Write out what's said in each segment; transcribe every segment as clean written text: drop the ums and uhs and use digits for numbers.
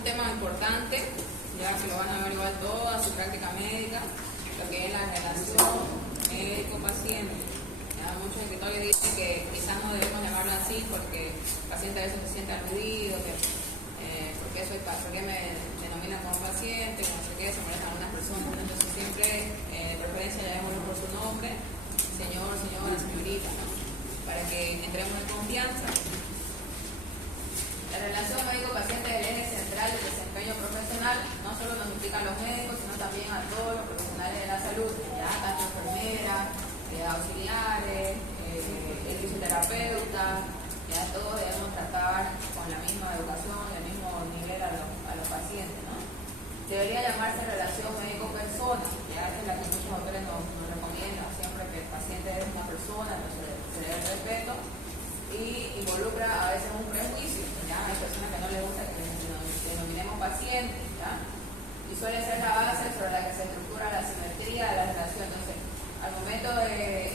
un tema importante, ya que lo van a ver igual toda su práctica médica, lo que es la relación médico-paciente. Muchos escritores dicen que quizás no debemos llamarlo así porque el paciente a veces se siente aludido, porque me denominan como paciente, como sé qué, se molestan algunas personas. Entonces siempre, de preferencia, llamémoslo por su nombre, señor, señora, señorita, ¿no? Para que entremos en confianza. La relación médico-paciente es el eje central del desempeño profesional. No solo nos implica a los médicos, sino también a todos los profesionales de la salud, ya tanto enfermeras, auxiliares, el fisioterapeuta, ya todos debemos tratar con la misma educación y el mismo nivel a los pacientes, ¿no? Debería llamarse relación médico-persona, ya es la que muchos autores nos recomiendan siempre, que el paciente es una persona, entonces se le da el respeto, y involucra a veces un prejuicio, ya hay personas que no les gusta que denominemos pacientes, ya, y suele ser la base sobre la que se estructura la simetría de la relación. Entonces, al momento de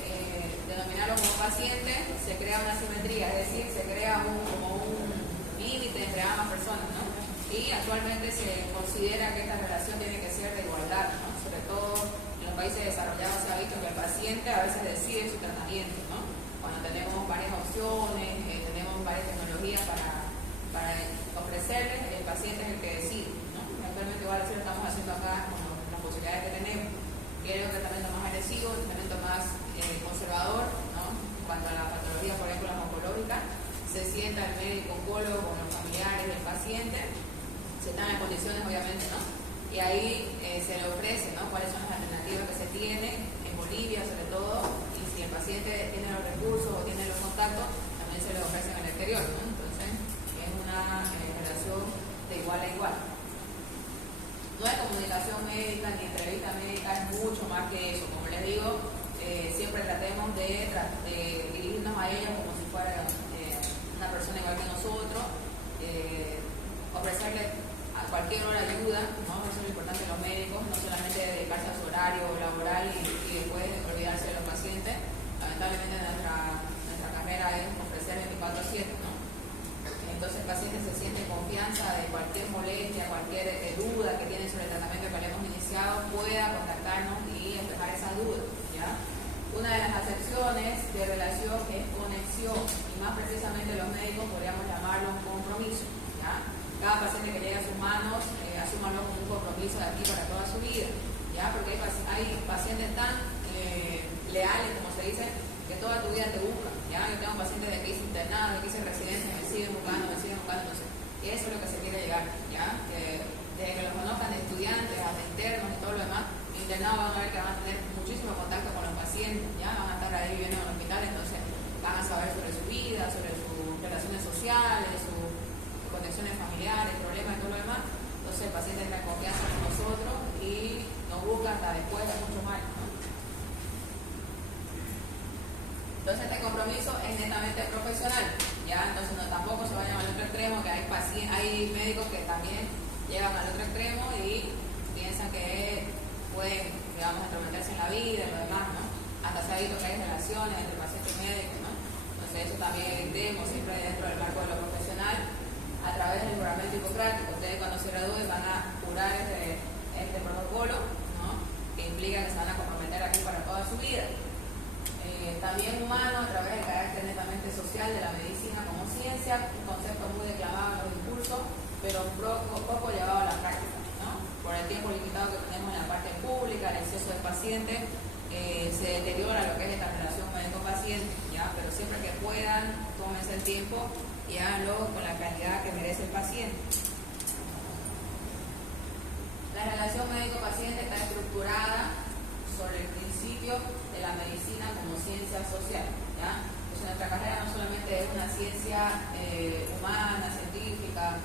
denominarlo como paciente, se crea una simetría, es decir, se crea como un límite entre ambas personas, ¿no? Y actualmente se considera que esta relación tiene que ser de igualdad, ¿no? Sobre todo en los países desarrollados se ha visto que el paciente a veces decide su tratamiento, ¿no? Cuando tenemos varias opciones, tenemos varias tecnologías para ofrecerles, el paciente es el que decide, ¿no? Actualmente igual así lo estamos haciendo acá con las posibilidades que tenemos. Quiere un tratamiento más agresivo, un tratamiento más conservador, ¿no? En cuanto a la patología, por ejemplo, la oncológica, se sienta el médico oncólogo con los familiares del paciente, se están en condiciones, obviamente, ¿no? Y ahí se le ofrece, ¿no? Cuáles son las alternativas que se tienen en Bolivia, sobre todo, y si el paciente tiene los recursos o tiene los contactos, también se le ofrece en el exterior, ¿no? Entonces, es una relación de igual a igual. No es comunicación médica ni entrevista médica, es mucho más que eso. Como les digo, siempre tratemos de dirigirnos a ella como si fuera una persona igual que nosotros, ofrecerle a cualquier hora ayuda, ¿no? Eso es lo importante de los médicos, no solamente dedicarse a su horario laboral y después olvidarse de los pacientes. Lamentablemente nuestra carrera es ofrecer 24/7, ¿no? Entonces el paciente se siente en confianza de cualquier molestia, cualquier duda que tiene sobre el tratamiento que le hemos iniciado, pueda contactarnos y despejar esa duda, ¿ya? Una de las acepciones de relación es conexión, y más precisamente los médicos podríamos llamarlo un compromiso, ¿ya? Cada paciente que llega a sus manos, asúmalo como un compromiso de aquí para toda su vida, ¿ya? Porque hay pacientes tan leales, como se dice, que toda tu vida te buscan, ¿ya? Yo tengo pacientes de que hice internado, de que hice residencia, me siguen buscando, entonces, y eso es lo que se quiere llegar, ¿ya? Desde que los conozcan de estudiantes, hasta internos y todo lo demás, internados van a ver que van a tener muchísimo contacto con los pacientes, ¿ya? Van a estar ahí viviendo en el hospital, entonces van a saber sobre su vida, sobre sus relaciones sociales, sus conexiones familiares, problemas y todo lo demás. Entonces el paciente está en confianza con nosotros y nos busca hasta después de mucho más, ¿no? Entonces este compromiso es netamente profesional, ¿ya? Entonces tampoco se vayan al otro extremo, que hay médicos que también llegan al otro extremo y piensan que pueden, digamos, entrometerse en la vida y lo demás, ¿no? Hasta se ha visto que hay relaciones entre pacientes y médicos, ¿no? Entonces eso también evitemos siempre dentro del marco de lo profesional, a través del juramento hipocrático. Ustedes cuando se gradúen van a jurar este protocolo, ¿no? Que implica que se van a comprometer aquí para toda su vida. También humano, a través del carácter netamente social de la medicina como ciencia, un concepto muy declamado en los discursos, pero poco llevado a la práctica, ¿no? Por el tiempo limitado que tenemos en la parte pública, el exceso de pacientes, se deteriora lo que es esta relación médico-paciente, ¿ya? Pero siempre que puedan, tómense el tiempo y háganlo con la calidad que merece el paciente. La relación médico-paciente está estructurada sobre el principio de la medicina como ciencia social, ¿ya? Entonces nuestra carrera no solamente es una ciencia humana, científica,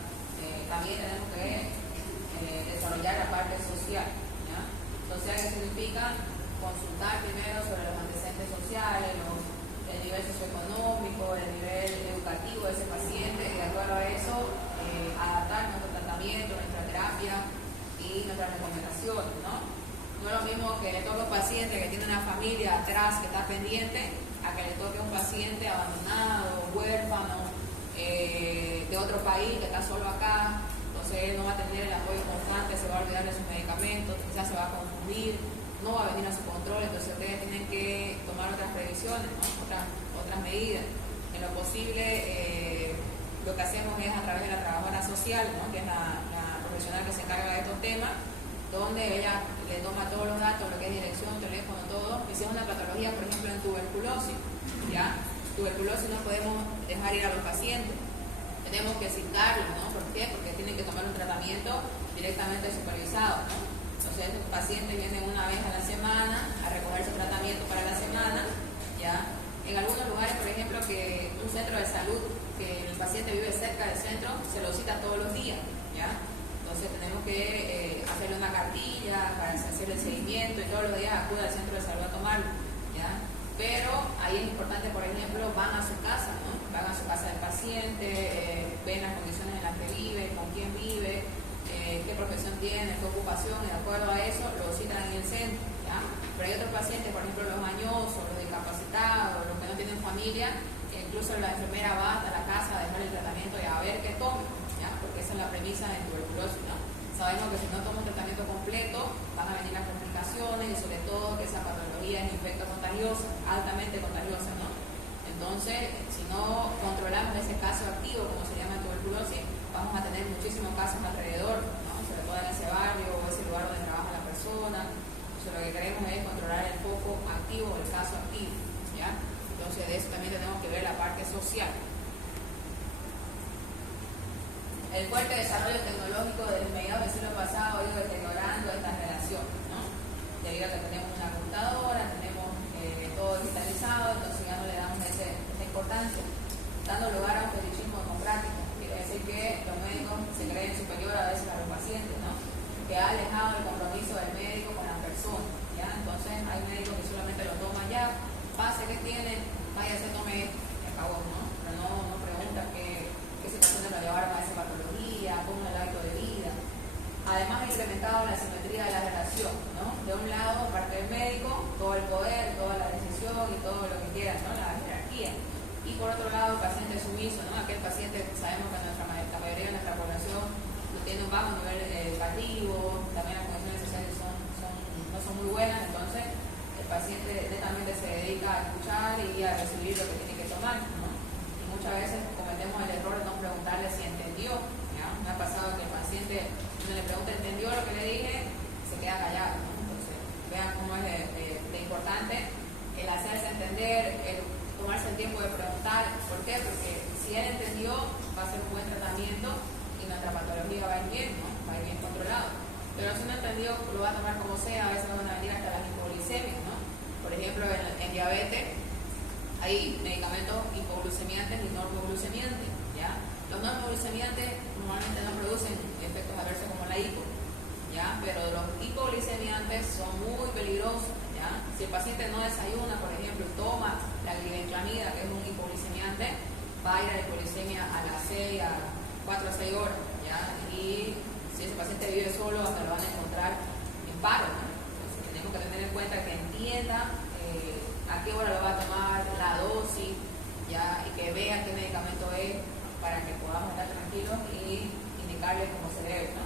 también tenemos que desarrollar la parte social, ¿ya? Social, que significa consultar primero sobre los antecedentes sociales, el nivel socioeconómico, el nivel educativo de ese paciente, y de acuerdo a eso adaptar nuestro tratamiento, nuestra terapia y nuestras recomendaciones, ¿no? No es lo mismo que le toque a un paciente que tiene una familia atrás que está pendiente, a que le toque a un paciente abandonado, huérfano, de otro país que está solo acá. Entonces entonces él no va a tener el apoyo constante, se va a olvidar de sus medicamentos, quizás se va a confundir, no va a venir a su control, entonces ustedes tienen que tomar otras previsiones, ¿no? otras medidas. En lo posible, lo que hacemos es a través de la trabajadora social, ¿no? Que es la profesional que se encarga de estos temas, donde ella le toma todos los datos, lo que es dirección, teléfono, todo, y si es una patología, por ejemplo, en tuberculosis, ¿ya? Tuberculosis no podemos dejar ir a los pacientes, tenemos que citarlos, ¿no? ¿Por qué? Porque tienen que tomar un tratamiento directamente supervisado, ¿no? Entonces, los pacientes vienen una vez a la semana a recoger su tratamiento para la semana, ¿ya? En algunos lugares, por ejemplo, que un centro de salud, que el paciente vive cerca del centro, se lo cita todos los días, ¿ya? Entonces tenemos que hacerle una cartilla para hacer el seguimiento y todos los días acude al centro de salud a tomarlo, ¿ya? Pero ahí es importante, por ejemplo, van a su casa, ¿no? Van a su casa del paciente, ven las condiciones en las que vive, con quién vive, qué profesión tiene, qué ocupación, y de acuerdo a eso lo citan en el centro, ¿ya? Pero hay otros pacientes, por ejemplo, los mañosos, los discapacitados, los que no tienen familia, que incluso la enfermera va hasta la casa a dejar el tratamiento y a ver qué toma, ¿ya? Porque esa es la premisa de tuberculosis, ¿no? Sabemos que si no toma un tratamiento completo van a venir las complicaciones y sobre todo que esa patología es infecto contagiosa, altamente contagiosa, ¿no? Entonces, si no controlamos ese caso activo, como se llama tuberculosis, vamos a tener muchísimos casos alrededor, ¿no? Sobre todo en ese barrio o ese lugar donde trabaja la persona. Entonces, lo que queremos es controlar el foco activo, el caso activo, ¿ya? Entonces, de eso también tenemos que ver la parte social. El fuerte desarrollo tecnológico del mediados del siglo pasado ha ido deteriorando esta relación, ¿no? Debido a que tenemos una computadora, tenemos todo digitalizado, entonces ya no le damos esa importancia, dando lugar a un fetichismo democrático. Quiere decir que los médicos se creen superiores a veces a los pacientes, ¿no? Que ha alejado el compromiso del médico con la persona, ¿ya? Entonces hay médicos que solamente lo toman ya, pase que tiene, vaya se tome esto, y acabó, ¿no? Pero no pregunta qué situaciones lo llevaron a esa patología, cómo es el hábito de vida. Además ha incrementado la simetría de la relación, ¿no? De un lado, parte del médico, todo el poder, toda la decisión y todo lo que quiera, ¿no? La jerarquía. Y por otro lado, el paciente sumiso, ¿no? Aquel paciente, sabemos que la mayoría de nuestra población no tiene un bajo nivel educativo, también las condiciones sociales no son muy buenas, entonces el paciente netamente se dedica a escuchar y a recibir lo que tiene que tomar, ¿no? Y muchas veces cometemos el error de no preguntarle si entendió, ¿ya? Me ha pasado que el paciente, cuando le pregunta, ¿entendió lo que le dije? Se queda callado, ¿no? Entonces, vean cómo es de importante el hacerse entender, el tomarse el tiempo de preguntar. ¿Por qué? Porque si él entendió, va a ser un buen tratamiento y nuestra patología va a ir bien, ¿no? Va a ir bien controlado. Pero si no entendió, lo va a tomar como sea, a veces van a venir hasta las hipoglicemias, ¿no? Por ejemplo, en diabetes hay medicamentos hipoglucemiantes y normoglucemiantes, ¿ya? Los normoglucemiantes normalmente no producen efectos adversos como la hipo, ¿ya? Pero los hipoglicemiantes son muy peligrosos, ¿ya? Si el paciente no desayuna, por ejemplo, y toma la glibenclamida, que es un hipoglicemiante, va a ir a la hipoglicemia a las 4 a 6 horas, ¿ya? Y si ese paciente vive solo, hasta lo van a encontrar en paro, ¿no? Entonces tenemos que tener en cuenta que entienda a qué hora lo va a tomar, la dosis, ¿ya? Y que vea qué medicamento es para que podamos estar tranquilos y indicarle como se debe, ¿no?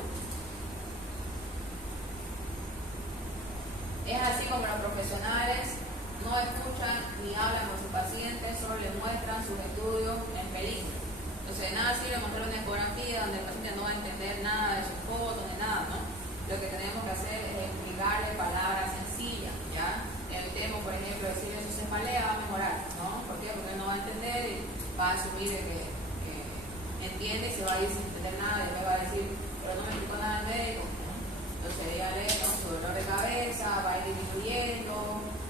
Es así como los profesionales no escuchan ni hablan con sus pacientes, solo les muestran sus estudios en película. Entonces, de nada sirve mostrar una ecografía donde el paciente no va a entender nada de sus fotos ni nada, ¿no? Lo que tenemos que hacer es explicarle palabras sencillas, ¿ya? Evitemos, por ejemplo, decirle su cefalea va a mejorar, ¿no? ¿Por qué? Porque no va a entender y va a asumir que entiende y se va a ir sin entender nada y después va a decir, pero no me explicó nada el médico, ¿no? Entonces, dígale, ¿no? Su dolor de cabeza va a ir disminuyendo,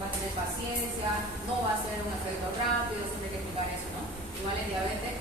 va a tener paciencia, no va a ser un efecto rápido, siempre hay que explicar eso, ¿no? Igual en diabetes,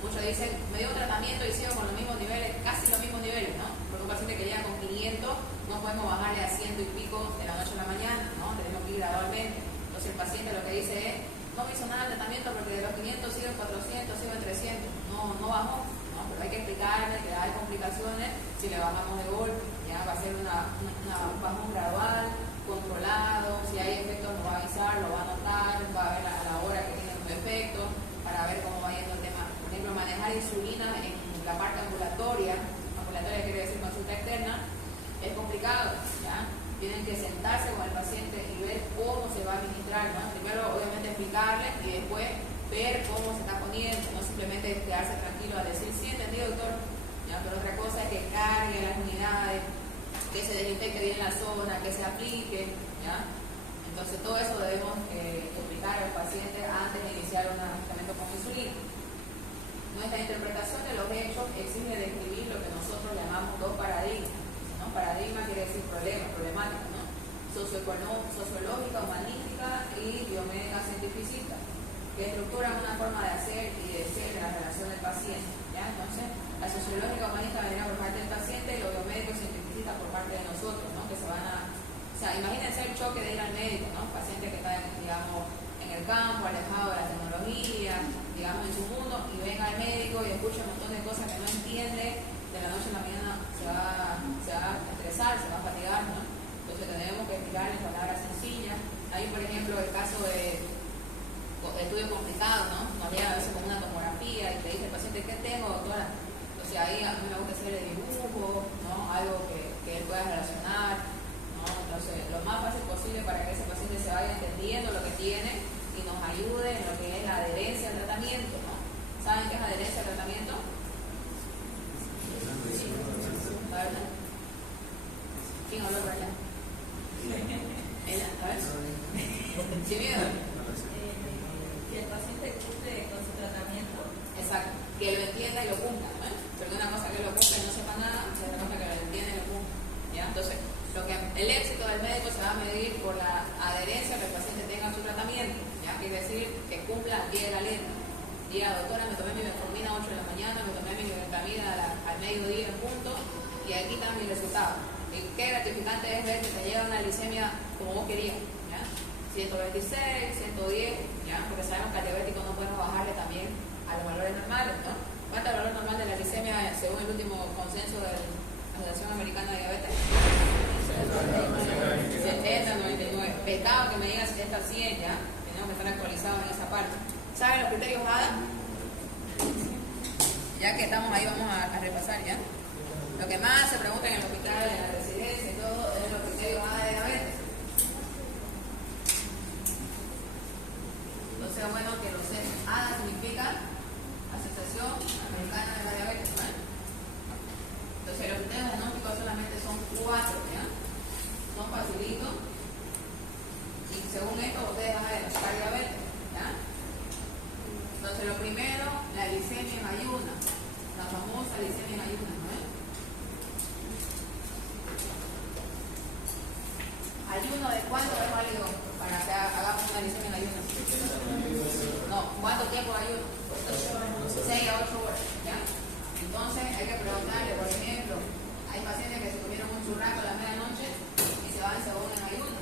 muchos dicen, me dio un tratamiento y sigo con los mismos niveles, casi los mismos niveles, ¿no? Porque un paciente que llega con 500, no podemos bajarle a 100 y pico de la noche a la mañana, ¿no? Tenemos que ir gradualmente. Entonces el paciente lo que dice es, no me hizo nada el tratamiento porque de los 500 sigo en 400, sigo en 300, no bajó, ¿no? Pero hay que explicarle que hay complicaciones si le bajamos de golpe, ya va a ser un bajón gradual, controlado, si hay efectos lo va a avisar, lo va a notar, va a ver a la hora que tiene un efecto, para ver cómo va yendo el tema. Por ejemplo, manejar insulina en la parte ambulatoria, por ambulatoria quiere decir consulta externa, es complicado, ¿ya? Tienen que sentarse con el paciente y ver cómo se va a administrar, ¿no? Primero, obviamente, explicarle y después ver cómo se está poniendo, no simplemente quedarse tranquilo a decir, sí, entendido, doctor, ¿ya? Pero otra cosa es que cargue las unidades, que se desinfecte bien la zona, que se aplique, ¿ya? Entonces, todo eso debemos explicar al paciente antes de iniciar un tratamiento con insulina. Nuestra interpretación de los hechos exige describir lo que nosotros llamamos dos paradigmas, ¿no? Paradigma quiere decir problema, problemática, ¿no? Sociológica, humanística y biomédica cientificista, que estructuran una forma de hacer y de ser de la relación del paciente, ¿ya? Entonces, la sociológica humanista vendrá por parte del paciente y lo biomédico cientificista por parte de nosotros, ¿no? Que se van a... O sea, imagínense el choque de ir al médico, ¿no? Paciente que está, digamos, en el campo, alejado de la tecnología, digamos, en su mundo, y venga al médico y escucha un montón de cosas que no entiende, de la noche a la mañana se va a estresar, se va a fatigar, ¿no? Entonces tenemos que explicar en palabras sencillas. Hay, por ejemplo, el caso de estudios complicados, ¿no? No había a veces como una tomografía y te dice el paciente, ¿qué tengo, doctora? Entonces ahí a mí me gusta hacerle dibujo, ¿no? Algo que él pueda relacionar, ¿no? Entonces lo más fácil posible para que ese paciente se vaya entendiendo lo que tiene y nos ayude en lo que es la adherencia al tratamiento, ¿no? ¿Saben qué es adherencia al tratamiento? Sí. ¿Verdad? ¿Quién habló por allá? ¿Ella? A ver. ¿Sin miedo? Que el paciente cumple con su tratamiento. Exacto, que lo entienda y lo cumpla, ¿no? Pero una cosa que lo cumpla y no sepa nada, y otra cosa que lo entienda y lo cumpla, ¿ya? Entonces, el éxito del médico se va a medir por la adherencia que el paciente tenga a su tratamiento, ¿ya? Quiere decir que cumpla al pie de la letra. Diga, doctora, me tomé mi metformina a 8 de la mañana, me tomé mi vitamina al mediodía en punto, y aquí están mis resultados. Y qué gratificante es ver que te llega una glicemia como vos querías, ¿ya? 126, 110, ¿ya? Porque sabemos que al diabético no podemos bajarle también a los valores normales, ¿no? ¿Cuánto es el valor normal de la glicemia según el último consenso de la Asociación Americana de Diabetes? 70, 99. Pecado que me digan 70, 100, ¿ya? Tenemos que estar actualizados en esa parte. ¿Saben los criterios ADA? Ya que estamos ahí, vamos a repasar, ¿ya? Lo que más se pregunta en el hospital, en la residencia y todo, es los criterios ADA de diabetes. Entonces, bueno, que lo sepan. ADA significa Asociación Americana de la Diabetes, ¿vale? Entonces, los criterios diagnósticos solamente son 4, ¿ya? Son facilitos. Y según esto, ustedes van a diagnosticar diabetes, ¿ya? Entonces, lo primero, la glicemia en ayunas. La famosa glicemia en ayunas, ¿no? ¿Ayuno de cuánto es válido para que hagamos una glicemia en ayunas? No, ¿cuánto tiempo ayuno? 6 a 8 horas, ¿ya? Entonces hay que preguntarle, por ejemplo, hay pacientes que se comieron un churrasco a la medianoche y se van según en ayuno.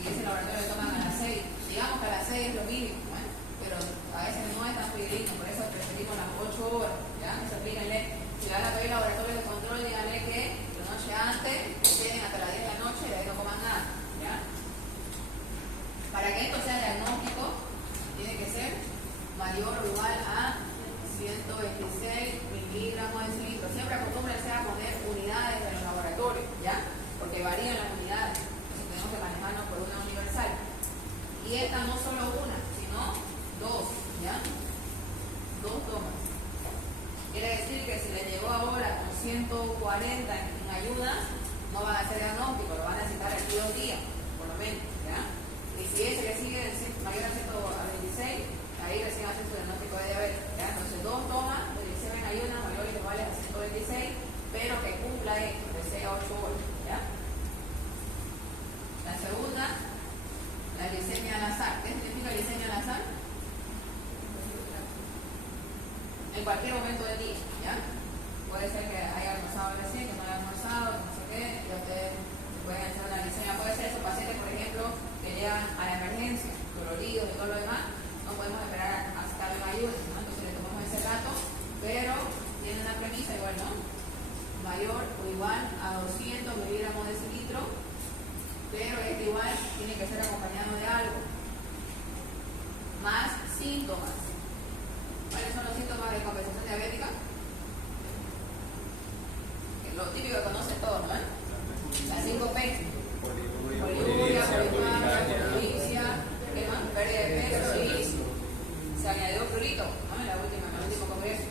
Y ese laboratorio lo toman a las 6. Digamos que a las 6 es lo mínimo, ¿eh? Pero a veces no es tan fidedigno, por eso preferimos las 8 horas, ¿ya? Eso explíquenle. Si le van a pedir laboratorio de control, díganle que la noche antes tienen hasta las 10 de la noche y de ahí no coman nada, ¿ya? Para que esto sea diagnóstico, tiene que ser mayor o igual a 126 miligramos de cilindro. Siempre acostúmbrense a poner unidades de los laboratorios, ¿ya? Porque varían las unidades. Entonces tenemos que manejarnos por una universal. Y esta no solo una, sino 2, ¿ya? 2 tomas. Quiere decir que si le llegó ahora con 140 en ayunas, no van a hacer diagnóstico, lo van a necesitar aquí 2 días, por lo menos, ¿ya? Y si ese le sigue mayor a 126, ahí recién hace su diagnóstico de diabetes, ¿ya? Entonces 2 tomas de glicemia en ayunas mayores o iguales a 126, pero que cumpla esto de 6 a 8 horas, ¿ya? La segunda, la glicemia al azar. ¿Qué significa glicemia al azar? En cualquier momento del día, ¿ya? Puede ser que haya almorzado recién, que no haya almorzado, que no sé qué, y ustedes pueden hacer una glicemia. Puede ser esos pacientes, por ejemplo, que llegan a la emergencia, doloridos y todo lo demás, no podemos esperar a estar en ayuda, ¿no? Entonces le tomamos ese rato, pero tiene una premisa igual, ¿no? Mayor o igual a 200 miligramos de cilindro, pero este igual tiene que ser acompañado de algo, más síntomas. ¿Cuáles son los síntomas de compensación diabética? lo típico que conocen todos, ¿no? Las 5 P. Poliuria, polifagia, polipsia, ¿qué más? Pérdida de peso, sí. Se añadió prurito, ¿no? En el último congreso.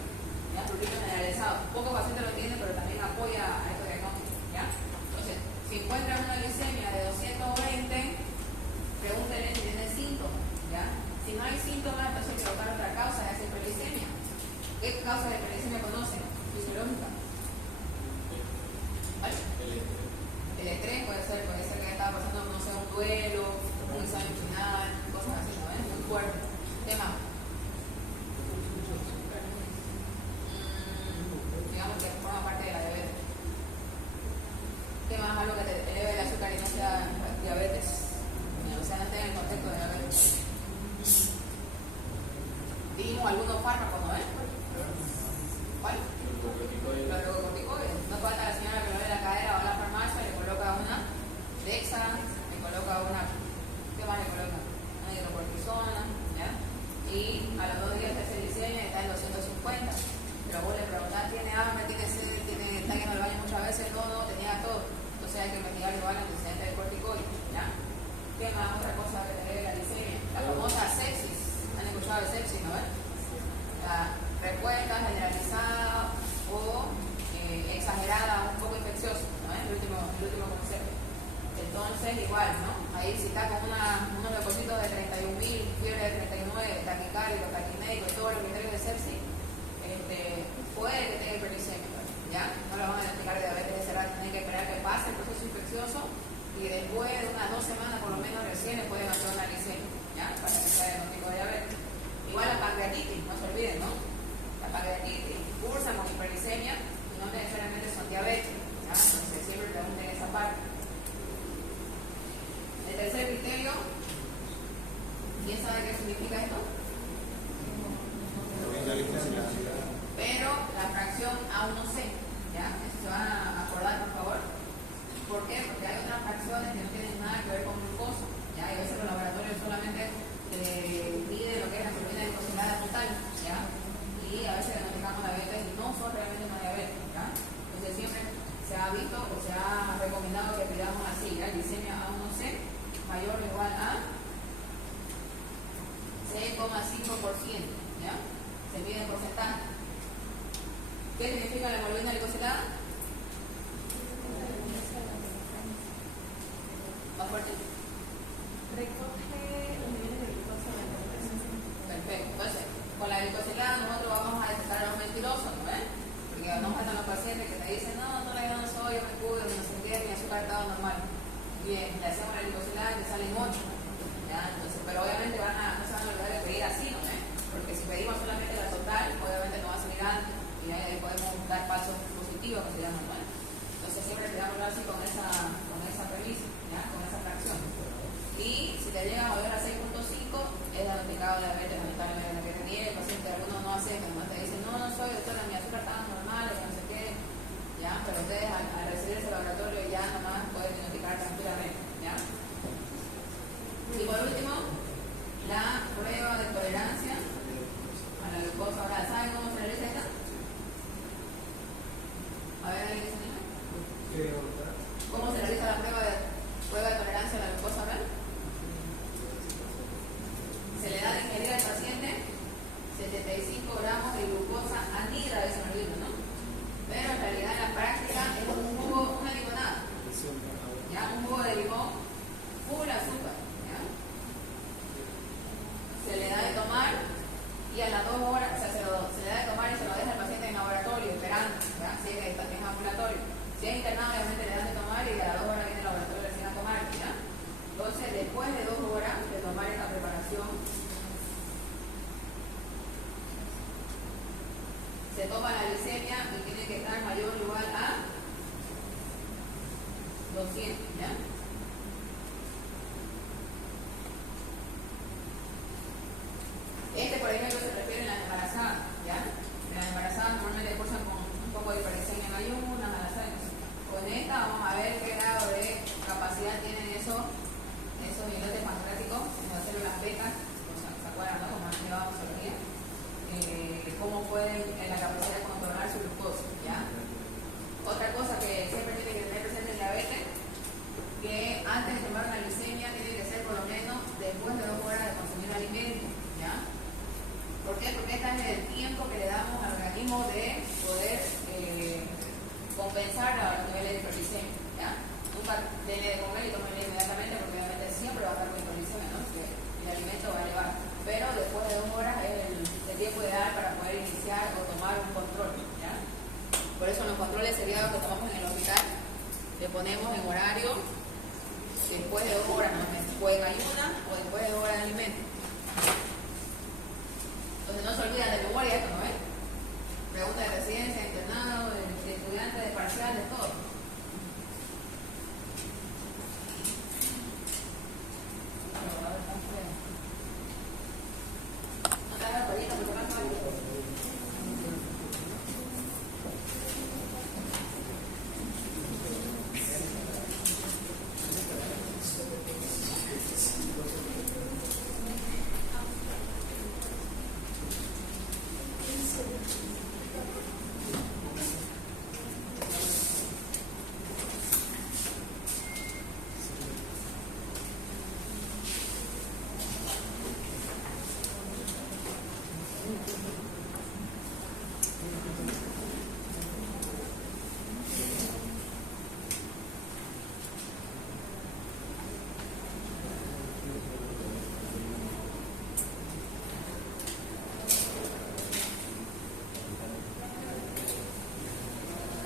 ¿Ya? Prurito generalizado. Pocos pacientes lo tienen, pero también apoya a estos diagnósticos, ¿ya? Entonces, si encuentran una glicemia de 220, pregúntenle si tienen síntomas, ¿ya? Si no hay síntomas, entonces hay que buscar otra causa de esa hiperglicemia. ¿Qué causa de hiperglicemia conocen? Fisiológica. ¿Vale? El estrés puede ser que estaba pasando, no sé, un duelo, un examen final, cosas así, ¿no? Es muy fuerte. ¿Qué más? Digamos que forma parte de la diabetes. ¿Qué más? Algo que te eleve el azúcar y no sea diabetes. O sea, no esté en el contexto de diabetes. Dijimos algunos fármacos, ¿no? ¿Cuál? Los glucocorticoides. No falta la señora que lo ve en la cadera, va a la farmacia, le coloca una Dexa, le coloca una, ¿qué más le coloca? Una hidrocortisona, ¿ya? Y a los 2 días de hacer glicemia está en 250. Pero vos le preguntás, ¿tiene hambre? ¿Tiene sed? ¿Está yendo al baño muchas veces? No, tenía todo. Entonces hay que investigar igual el antecedente del corticoide, ¿ya? ¿Qué más? Otra cosa que te debe la glicemia. La famosa sepsis. ¿Han escuchado de sepsis, no? La respuesta generalizada o exagerada, un poco infecciosa, ¿no? El último concepto. Entonces, igual, ¿no? Ahí si está con unos leucocitos de 31.000, fiebre de 39, taquicardio, taquinéico y todos los criterios de sepsis, puede que tenga hiperglicemia, ¿ya? No lo van a diagnosticar de diabetes de cerrar, tienen que esperar que pase el proceso infeccioso y después de unas 2 semanas por lo menos recién le pueden hacer una glicemia, ¿ya? Para que sea diagnóstico de diabetes. Igual la pancreatitis, no se olviden, ¿no? La pancreatitis cursan con hiperglicemia y no necesariamente son diabetes, ¿ya? Entonces siempre pregunten esa parte. El tercer criterio, ¿quién sabe qué significa esto? Pero la fracción aún no sé, ¿ya? Eso se van a acordar, por favor. ¿Por qué? Porque hay otras fracciones que no tienen nada que ver con glucosa, ¿ya? Y a veces los laboratorios solamente miden lo que es la hemoglobina glicosilada total, ¿ya? Y a veces diagnosticamos diabetes y no son realmente una diabetes, ¿ya? Entonces siempre se ha visto o se ha recomendado que pidamos así, ¿ya? Glicemia A1C mayor o igual a 6,5%, ¿ya? Se mide en porcentaje. ¿Qué significa la hemoglobina glicosilada? ¿Más fuerte? Recoge los niveles de glucosa de la población. Perfecto. Entonces, con la glicosilada nosotros vamos a detectar a los mentirosos, ¿no ves? Porque nos faltan los pacientes que te dicen, no no soy, yo me cuido, no sé qué, mi azúcar está normal. Bien, le hacemos la glicosilada y le salen 8. ¿Ya? Entonces, pero obviamente no se van a olvidar de pedir así, ¿no ves? Porque si pedimos solamente la total, obviamente no va a salir antes y ahí podemos dar pasos positivos que se llaman, ¿no? Entonces siempre pedámoslo así con esa premisa, ¿ya? Con esa fracción. Y si te llega a volver a 6,5, es diagnosticado de diabetes, lamentablemente, la que te niega el paciente, algunos no aceptan, ¿no? Te dicen, no soy doctora, mi azúcar está normal, no sé qué, ¿ya? Pero ustedes al recibir ese laboratorio ya nomás pueden diagnosticar tranquilamente, ¿ya? Y por último, la prueba de tolerancia a la glucosa oral. ¿Saben cómo se realiza esta? A ver, ¿alguien dice nada? ¿Cómo se realiza la prueba de tolerancia a la glucosa oral? Se le da de ingerir al paciente 75 gramos de glucosa anhidra de sonorilo, ¿no? Pero en realidad en la práctica es un jugo, una limonada, ¿ya? Un jugo de limón full azúcar, ¿ya? Se le da de tomar y a las 2 horas, o sea, se le da de tomar y se lo deja al paciente en laboratorio esperando, ¿ya? Si es ambulatorio. Si es internado, obviamente le dan de tomar y a las 2 horas viene el laboratorio recién a tomar, ¿ya? Entonces, después de 2 horas de tomar esta preparación, se toma la glicemia y tiene que estar mayor o igual a 200, ¿ya? Por ejemplo, se refiere a las embarazadas, ¿ya? Las embarazadas normalmente cursan con un poco de hiperglicemia en ayunas, a las años. Con esta vamos a ver qué grado de capacidad tienen esos islotes pancreáticos en las células betas, ¿se acuerdan, no? Como han llevado biología. Cómo pueden en la capacidad de controlar su glucosa, ¿ya? Otra cosa que porcentaje del tiempo que le damos al organismo de poder compensar a los niveles de hiperglicemia, ¿ya? Nunca tiene de comer y tomarle inmediatamente porque obviamente siempre va a estar con hiperglicemia, ¿no? Porque el alimento va a elevar. Pero después de 2 horas es el tiempo ideal para poder iniciar o tomar un control, ¿ya? Por eso en los controles seriados que tomamos en el hospital le ponemos en horario después de 2 horas, ¿no? O en ayuna o después de 2 horas de alimento. Entonces no se olvidan de memoria esto, ¿no ves? Preguntas de residencia, de internado, de estudiantes, de parciales, todo. No te hagas perrito porque no sabes.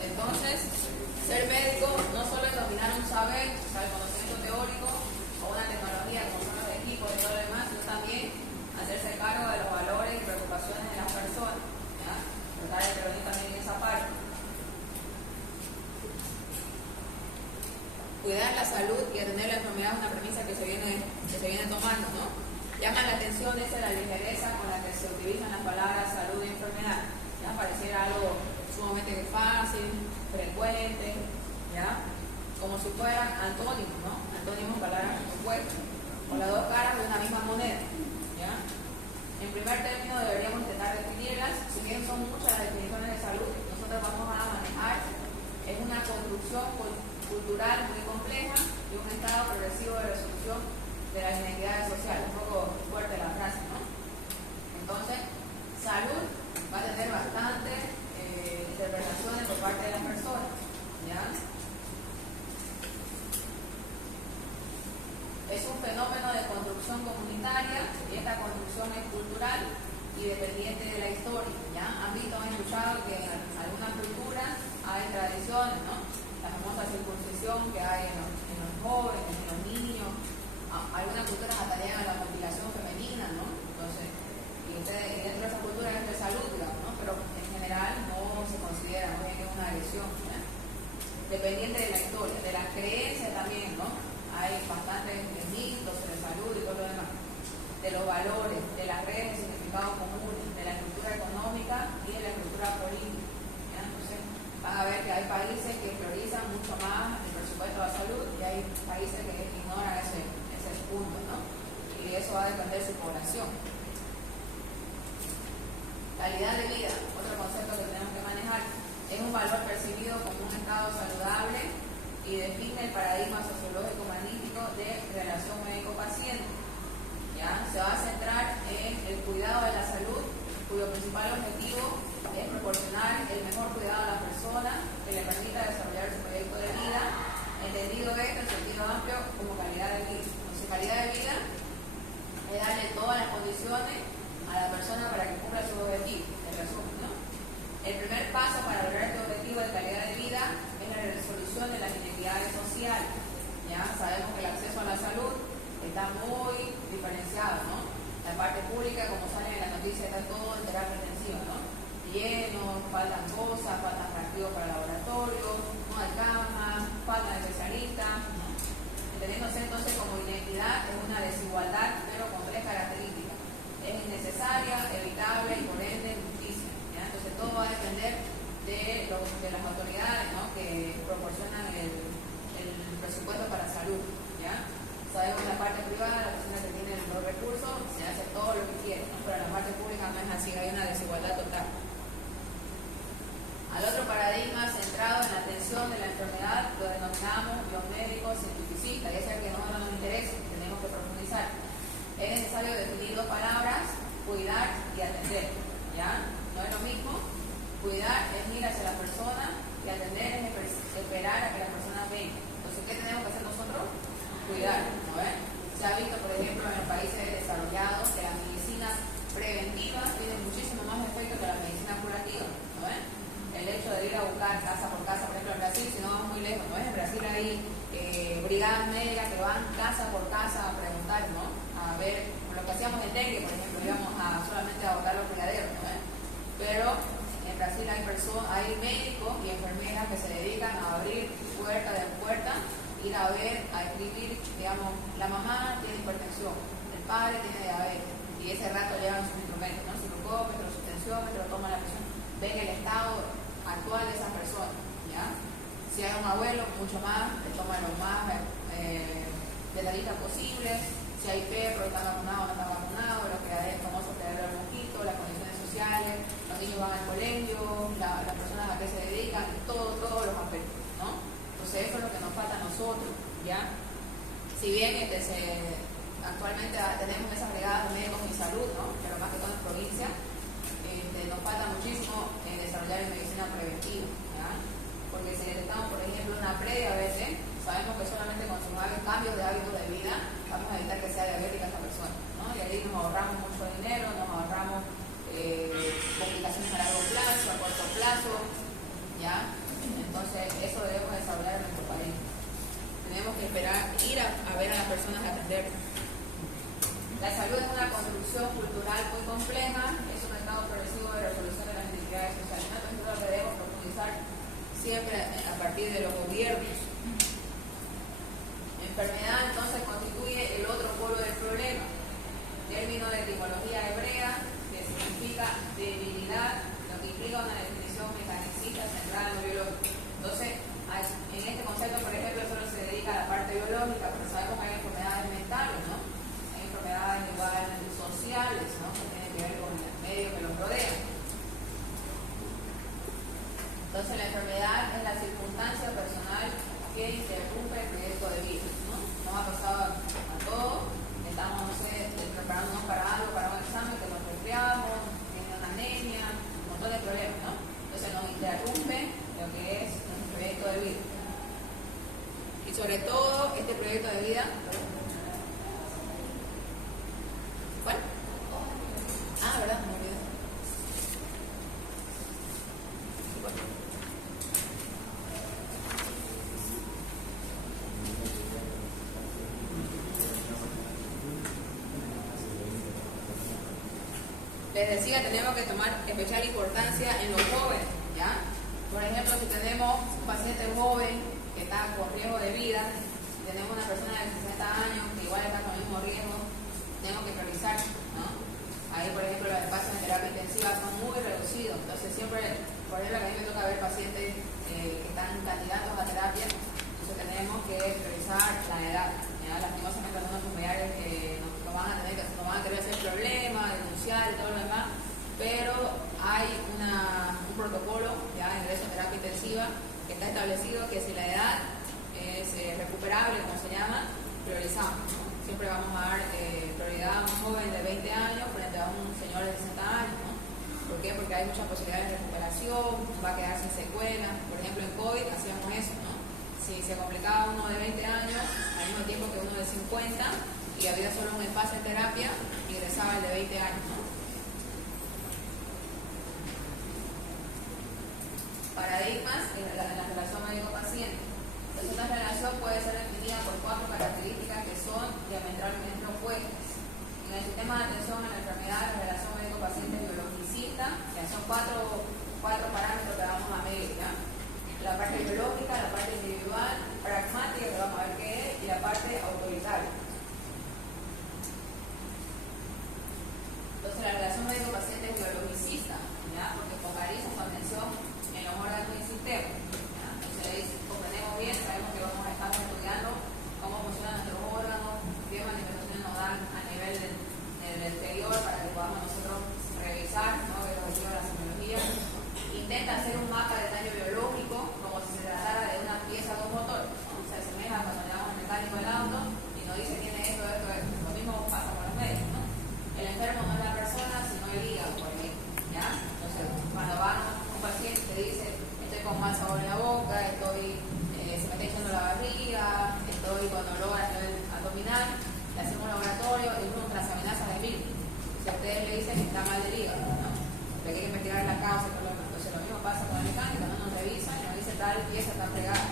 Entonces, ser médico no solo es dominar un saber, o sea, el conocimiento teórico o una tecnología como son los equipos y todo lo demás, sino también hacerse cargo de los valores y preocupaciones de las personas, ¿ya? Tratar de intervenir también en esa parte. Cuidar la salud y atender la enfermedad es una premisa que se viene tomando, ¿no? Llama la atención la ligereza con la que se utilizan las palabras salud y enfermedad. ¿Ya? Pareciera algo sumamente fácil, frecuente, ¿ya? Como si fueran antónimos, ¿no? Antónimos, palabras opuestas, o las dos caras de una misma moneda, ¿ya? En primer término deberíamos intentar definirlas. Si bien son muchas las definiciones de salud, nosotros vamos a manejar es una construcción cultural muy compleja y un estado progresivo de resolución de las inequidades sociales. Un poco fuerte la frase, ¿no? Entonces, salud va a tener bastantes interpretaciones por parte de las personas, ¿ya? Es un fenómeno de construcción comunitaria y esta construcción es cultural y dependiente de la historia, ¿ya? Han visto, han escuchado que en algunas culturas hay tradiciones, ¿no? La famosa circuncisión que hay en los jóvenes, en los niños. Algunas culturas hasta llegan a la mutilación femenina, ¿no? Entonces, y dentro de esa cultura es de salud, digamos, ¿no? Pero en general no se considera, no es una agresión, ¿ya? Dependiente de la historia, de las creencias también, ¿no? Hay bastantes mitos de salud y todo lo demás. De los valores, de las redes de significados comunes, de la estructura económica y de la estructura política, ¿ya? Entonces, van a ver que hay países que priorizan mucho más el presupuesto de la salud y hay países que ignoran ese punto, ¿no? Y eso va a depender de su población. Calidad de vida, otro concepto que tenemos que manejar, es un valor percibido como un estado saludable y define el paradigma sociológico magnífico de relación médico-paciente. ¿Ya? Se va a centrar en el cuidado de la salud, cuyo principal objetivo es proporcionar el mejor cuidado a la persona que le permita desarrollar su proyecto de vida, entendido esto en sentido amplio como calidad de vida. Entonces, calidad de vida es darle todas las condiciones a la persona para que cumpla su objetivo, en resumen, ¿no? El primer paso para lograr este objetivo de calidad de vida es la resolución de las inequidades sociales. Ya sabemos que el acceso a la salud está muy diferenciado, ¿no? La parte pública, como sale en la noticia, está todo en terapia intensiva, ¿no? Lleno, faltan cosas, faltan reactivos para laboratorios, no hay camas, faltan especialistas, ¿no? Entendiéndose entonces como inequidad es una desigualdad, pero con 3 características. Es innecesaria, evitable y por ende justicia, ¿ya? Entonces todo va a depender de las autoridades, ¿no? Que proporcionan el presupuesto para salud, ¿ya? Sabemos que en la parte privada, la persona que tiene los recursos se hace todo lo que quiere, ¿no? Pero en la parte pública no es así, hay una desigualdad total. Al otro paradigma centrado en la atención de la enfermedad lo denominamos biomédico cientificista, y ese es el que a nosotros nos interesa, tenemos que profundizar. Es necesario definir 2 palabras, cuidar y atender, ¿ya? Cuidar es ir hacia la persona y atender es esperar a que la persona venga. Entonces, ¿qué tenemos que hacer nosotros? Cuidar, ¿no ven? Se ha visto, por ejemplo, en los países desarrollados que la medicina preventiva tiene muchísimo más efecto que la medicina curativa, ¿no ven? El hecho de ir a buscar casa por casa, por ejemplo, en Brasil, si no vamos muy lejos, ¿no ven? En Brasil hay brigadas médicas que van casa por casa a preguntar, ¿no? A ver, lo que hacíamos en dengue, por ejemplo, íbamos solamente a botar los brigaderos, ¿no ven? Pero en Brasil hay médicos y enfermeras que se dedican a abrir puerta de puerta, ir a ver, a escribir, digamos, la mamá tiene hipertensión, el padre tiene diabetes, y ese rato llevan sus instrumentos, ¿no? Su glucómetro, su tensiómetro, toman la presión, ven el estado actual de esas personas, ¿ya? Si hay un abuelo, mucho más, le toman lo más detallistas posibles. Si hay perros, están vacunados o no están vacunados, los criaderos, famosos criaderos del mosquito, las condiciones sociales, los niños van al colegio, las personas a qué se dedican, todos los aspectos, ¿no? Entonces eso es lo que nos falta a nosotros, ¿ya? Si bien actualmente tenemos esas brigadas de médicos en salud, ¿no? Pero más que todo en provincia, nos falta muchísimo desarrollar en medicina preventiva, ¿ya? Porque si detectamos, por ejemplo, una prediabetes, sabemos que solamente con cambios de hábitos de vida vamos a evitar que sea diabética esa persona, ¿no? Y ahí nos ahorramos mucho dinero, nos ahorramos complicaciones a largo plazo, a corto plazo, ¿ya? Entonces eso debemos desarrollar en nuestro país. Tenemos que ir a ver a las personas a atender. La salud es una construcción cultural muy compleja, es un estado progresivo de resolución de las necesidades sociales. Entonces nosotros debemos profundizar siempre a partir de los gobiernos. Enfermedad entonces constituye el otro polo del problema. Término de etimología hebrea que significa debilidad, lo que implica una definición mecanicista centrada en lo biológico. Entonces, en este concepto, por ejemplo, solo se dedica a la parte biológica, pero sabemos que hay enfermedades mentales, ¿no? Hay enfermedades igual sociales, ¿no? Que tienen que ver con el medio que los rodea. Entonces, la enfermedad es la circunstancia personal que interrumpe el proyecto de vida, ¿no? Nos ha pasado a todos, estamos, no sé, preparándonos para algo, para un examen, que nos resfriamos, tiene una anemia, un montón de problemas, ¿no? Entonces nos interrumpe lo que es nuestro proyecto de vida. Y sobre todo, este proyecto de vida, ¿cuál? Ah, ¿verdad? Me olvidé. Les decía, tenemos que tomar especial importancia en los jóvenes, ¿ya? Por ejemplo, si tenemos un paciente joven que está con riesgo de vida, si tenemos una persona de 60 años que igual está con el mismo riesgo, tenemos que priorizar, ¿no? Ahí, por ejemplo, los espacios de terapia intensiva son muy reducidos, entonces siempre, por ejemplo, a mí me toca ver pacientes que están candidatos a terapia, entonces tenemos que priorizar la edad, ¿ya? Lastimosamente algunos familiares nos van a tener ese problema, denunciar y todo lo demás, pero hay un protocolo ya de ingreso a terapia intensiva que está establecido que si la edad es recuperable, como se llama, priorizamos, ¿no? Siempre vamos a dar prioridad a un joven de 20 años frente a un señor de 60 años, ¿no? ¿Por qué? Porque hay muchas posibilidades de recuperación, va a quedar sin secuelas. Por ejemplo, en COVID hacíamos eso, ¿no? Si se complicaba uno de 20 años, al mismo tiempo que uno de 50, y había solo un espacio en terapia, ingresaba el de 20 años, ¿no? Paradigmas en la relación médico-paciente. Entonces, esta relación puede ser definida por 4 características que son diametralmente opuestas. En el sistema de atención a la enfermedad, la relación médico-paciente es biologicista, que son cuatro parámetros que vamos a medir, ¿ya? La parte biológica, la parte individual, pragmática, que vamos a ver qué es, y la parte autoritaria. Entonces, la relación médico-paciente es biologicista, ¿ya? Porque focaliza su atención en los órganos y sistemas, ¿ya? Entonces, comprendemos bien, sabemos que estamos estudiando cómo funcionan nuestros órganos, qué manifestaciones nos dan a nivel del exterior para que podamos nosotros revisar, ¿no? El objetivo de la semiología. mal sabor en la boca, se me está hinchando la barriga, estoy con dolor a nivel abdominal, le hacemos un laboratorio y uno con las amenazas de mil. Si a ustedes le dicen que está mal del hígado, ¿no? Pero hay que investigar la causa y todo lo demás. Entonces lo mismo pasa con el mecánico, no nos revisan y nos dice tal pieza está fregada.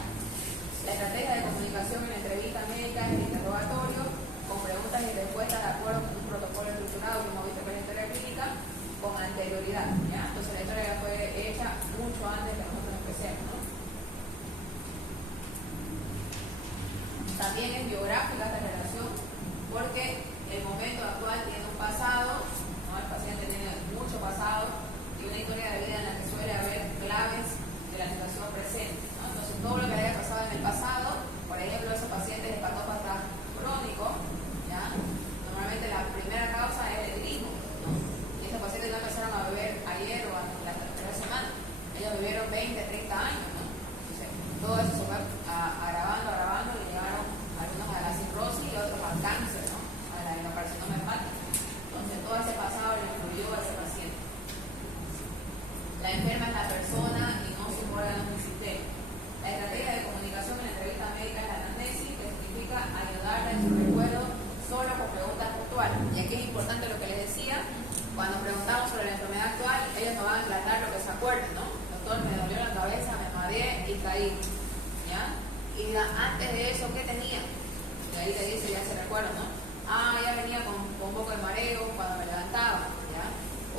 La estrategia de comunicación en la entrevista médica es el interrogatorio con preguntas y respuestas de acuerdo con un protocolo estructurado como viste con la historia clínica con anterioridad, ¿ya? Entonces la historia fue hecha mucho antes que nosotros empecemos, ¿no? También es biográfica esta relación porque el momento actual tiene un pasado, ¿no? El paciente tiene mucho pasado y una historia de vida en la que suele haber claves de la situación presente, ¿no? Entonces todo lo que haya pasado en el pasado, por ejemplo esos pacientes hepatópatas crónicos, ¿ya? Normalmente la primera causa es el etilismo, ¿no? Y estos pacientes no empezaron a beber ayer o las 3 semanas, ellos vivieron 20, 30 años, ¿no? Entonces todo eso se fue agravando y llegaron algunos a la cirrosis y otros al cáncer, ¿no? A la hepatocarcinoma hepática. Entonces todo ese pasado le influyó a ese paciente. La enferma es la persona y no sus órganos ni sistema. La estrategia de comunicación en la entrevista médica es la anamnesis, que significa ayudarle en su recuerdo solo con preguntas puntuales. Y aquí es importante lo que les decía, cuando preguntamos sobre la enfermedad actual, ellos nos van a aclarar lo que se acuerden, ¿no? Doctor, me dolió la cabeza, me mareé y caí, ¿ya? Y digan, antes de eso, ¿qué tenía? Y ahí le dice, ya se recuerda, ¿no? Ya venía con un poco de mareo cuando me levantaba, ¿ya?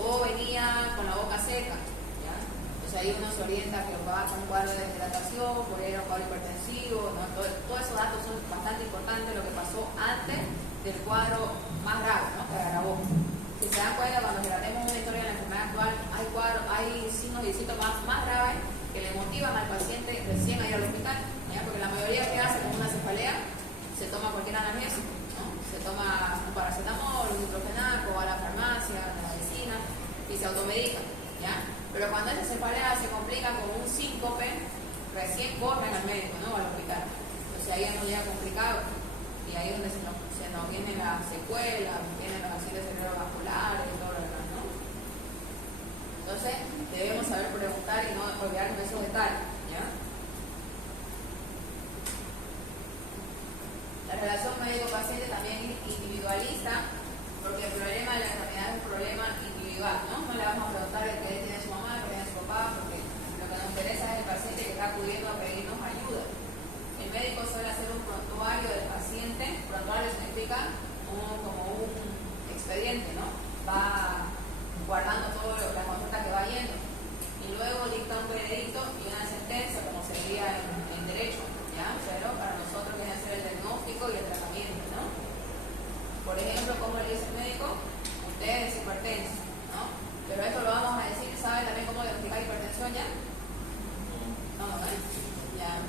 O venía con la boca seca, ¿ya? Entonces ahí uno se orienta que va con un cuadro de deshidratación, por ahí un cuadro hipertensivo, ¿no? Todos esos datos son bastante importantes, lo que pasó antes del cuadro más grave, ¿no? Que agravó. Si se dan cuenta, cuando relatemos una historia de la enfermedad actual, hay signos y síntomas más graves que le motivan al paciente recién a ir al hospital, ¿ya? Porque la mayoría que hace con una cefalea se toma cualquier analgésico, ¿no? Se toma un paracetamol, un diclofenaco, va a la farmacia, a la medicina y se automedica, ¿ya? Pero cuando esa cefalea se complica con un síncope, recién corren al médico, ¿no? Al hospital. Entonces ahí es donde llega complicado y ahí es donde se nos vienen las secuelas, vienen los accidentes cerebrovasculares y todo lo demás, ¿no? Entonces debemos saber preguntar y no olvidarnos de esos detalles, ¿ya? La relación médico-paciente también es individualista porque el problema de la enfermedad es un problema individual, ¿no? No le vamos a preguntar el que tiene su mamá, el que tiene su papá, porque lo que nos interesa es el paciente que está acudiendo a pedirnos ayuda. El médico suele hacer un prontuario del paciente, prontuario significa como un expediente, ¿no? Va guardando todas las consultas que va yendo y luego dicta un veredicto y una sentencia, como se diría en derecho, ¿ya? Pero para nosotros viene a ser el diagnóstico y el tratamiento, ¿no? Por ejemplo, como le dice el médico, usted es hipertenso, ¿no? Pero esto lo vamos a decir, ¿sabe también cómo diagnosticar hipertensión ya? No, ya.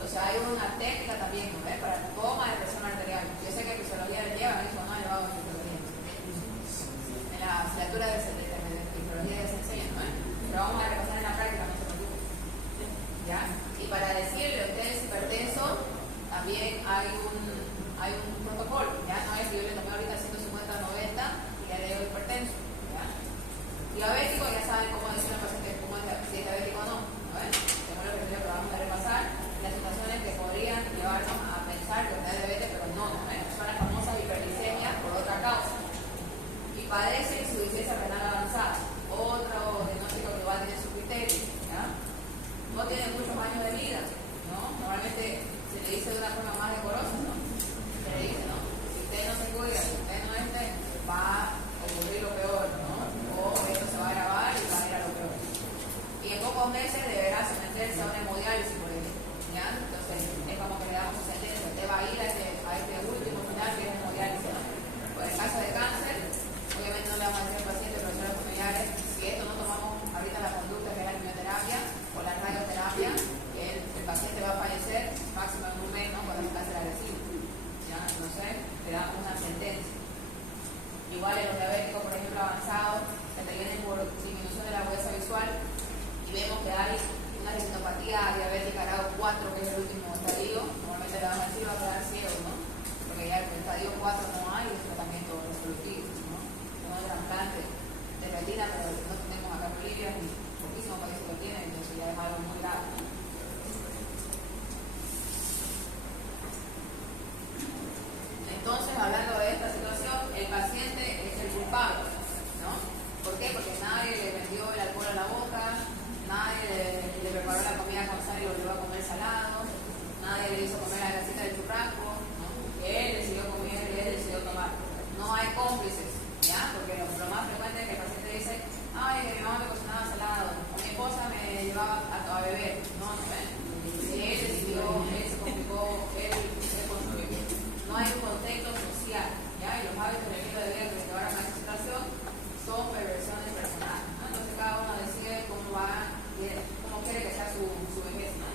Entonces hay una técnica también, ¿no? Para toma de presión arterial. Yo sé que en fisiología le llevan eso, no, yo hago en fisiología. En la asignatura de fisiología se enseña, ¿no? Pero vamos a repasar en la práctica, no se preocupen. ¿Ya? Y para decirle a usted es hipertenso, también hay un protocolo, ¿ya? No es que yo le tomé ahorita 150-90 y ya le digo hipertenso, ¿ya? Diabético, ya saben cómo decirle al paciente cómo es, si es diabético o no, ¿no? Según lo que vamos a repasar, las situaciones que podrían llevarnos a pensar que usted es diabetes, pero no, ¿no? Son las famosas hiperglicemias por otra causa. Y padece insuficiencia renal avanzada, otro diagnóstico que va a tener su criterio, ¿ya? No tiene muchos años de vida, ¿no? Normalmente se le dice de una forma más decorosa, ¿no? Se le dice, ¿no? Si usted no se cuida, si usted no va a ocurrir lo peor, ¿no? O esto se va a agravar y va a ir a lo peor. Y en pocos meses deberá someterse a una hemodiálisis, por ejemplo, ¿ya? Entonces es como que le damos su sentencia, usted va a ir a este último final que es hemodiálisis, ¿no? Por el caso de cáncer, obviamente no le vamos a decir al paciente, pero son los familiares, si esto no tomamos ahorita la conducta que es la quimioterapia o la radioterapia, el paciente va a fallecer máximo en un mes, ¿no? Cuando es cáncer agresivo, ¿ya? Entonces le damos una sentencia. Igual en los diabéticos, por ejemplo, avanzados, se te vienen por disminución de la agudeza visual y vemos que hay una retinopatía diabética grado 4, que es el último estadio. Normalmente le vamos a decir va a quedar ciego, ¿no? Porque ya el estadio 4 no hay un tratamiento resolutivo, ¿no? Tenemos trasplante de retina, pero no tenemos acá en Bolivia, poquísimos países lo tienen, entonces ya es algo muy grave, ¿no? llevaba a beber, ¿no? Él decidió, él se complicó, él se consumió. No hay un contexto social, ¿ya? Y los hábitos del estilo de vida que llevaron a esa situación son perversiones personales, ¿no? Entonces cada uno decide cómo quiere que sea su vejez, ¿no?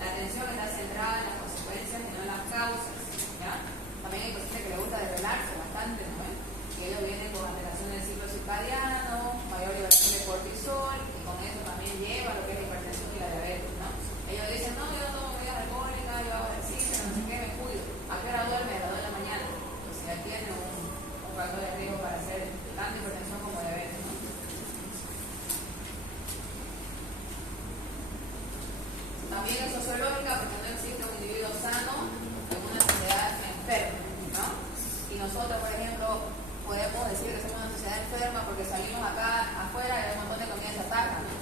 La atención está centrada en las consecuencias y no en las causas, ¿ya? También hay personas que les gusta desvelarse bastante, ¿no? Que ellos vienen con alteración del ciclo circadiano, mayor liberación de cortisol, y con eso también lleva lo que es la hipertensión y la diabetes, ¿no? Ellos dicen, no, yo no tomo bebidas alcohólicas, yo hago ejercicio, no sé qué, me cuido. ¿A qué hora duerme? A las 2 de la mañana. Entonces ya tiene un factor de riesgo para hacer tanto hipertensión como diabetes, ¿no? También es sociológica porque no existe un individuo sano en una sociedad enferma, ¿no? Y nosotros, por ejemplo, podemos decir que somos una sociedad enferma porque salimos acá afuera y hay un montón de comida chatarra, ¿no?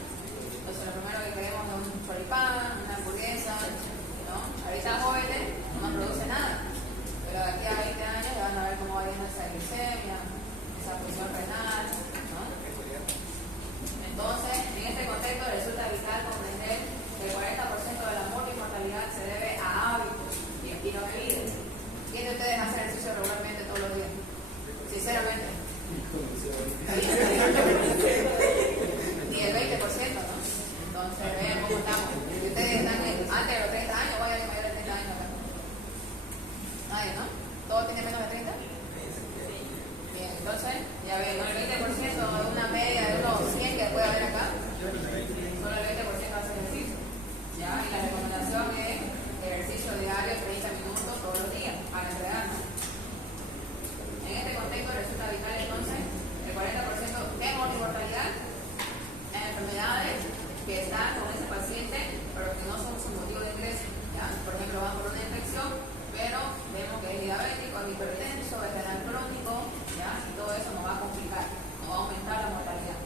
Entonces lo primero que queremos es un choripán, una hamburguesa, ¿no? Ahorita jóvenes no produce nada, pero de aquí a 20 años ya van a ver cómo va yendo esa glicemia, esa presión renal, ¿no? Entonces, en este contexto resulta vital comprender que el 40% de la muerte y mortalidad se debe a hábitos y estilos de vida. ¿Quién de ustedes hace ejercicio regularmente todos los días? Sinceramente. Ni el 20%, ¿no? Entonces, vean cómo estamos. Si ustedes están antes de los 30 años, vayan a mayor de 30 años acá. Nadie, ¿no? ¿Todos tienen menos de 30? Bien, entonces, ya ven, el 20% es una media de unos 100 que puede haber acá. Solo el 20% hace ejercicio. ¿Ya? Y la recomendación es ejercicio diario 30 minutos todos los días para entregar, ¿no? En este contexto resulta vital entonces el 40% de mortalidad en enfermedades que están con ese paciente pero que no son su motivo de ingreso, ¿ya? Por ejemplo, van por una infección, pero vemos que es diabético, es hipertenso, es renal crónico, ¿ya? Y todo eso nos va a complicar, nos va a aumentar la mortalidad,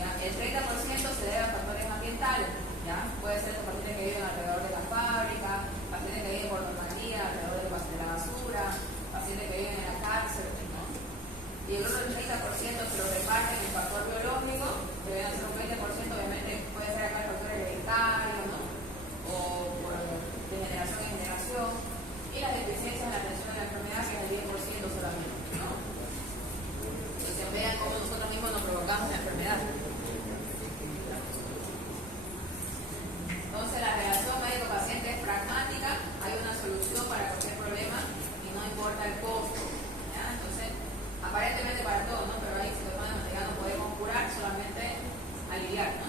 ¿ya? El 30% se debe a factores ambientales, ¿ya? Puede ser los pacientes que viven alrededor de la fábrica, pacientes que viven por normalidad alrededor de la basura, pacientes que viven en la cárcel, ¿no? Y el otro 30% se lo reparten en factor biológico, que deben ser un 20%, obviamente puede ser acá el factor hereditario, ¿no? O por de generación en generación, y las deficiencias en la atención de la enfermedad, que es el 10% solamente, ¿no? Entonces vean cómo nosotros mismos nos provocamos la enfermedad. Entonces la relación médico-paciente es pragmática, hay una solución para cualquier problema y no importa el costo, ¿ya? Entonces, aparentemente para todos, ¿no? Pero hay situaciones donde ya no podemos curar, solamente aliviar, ¿no?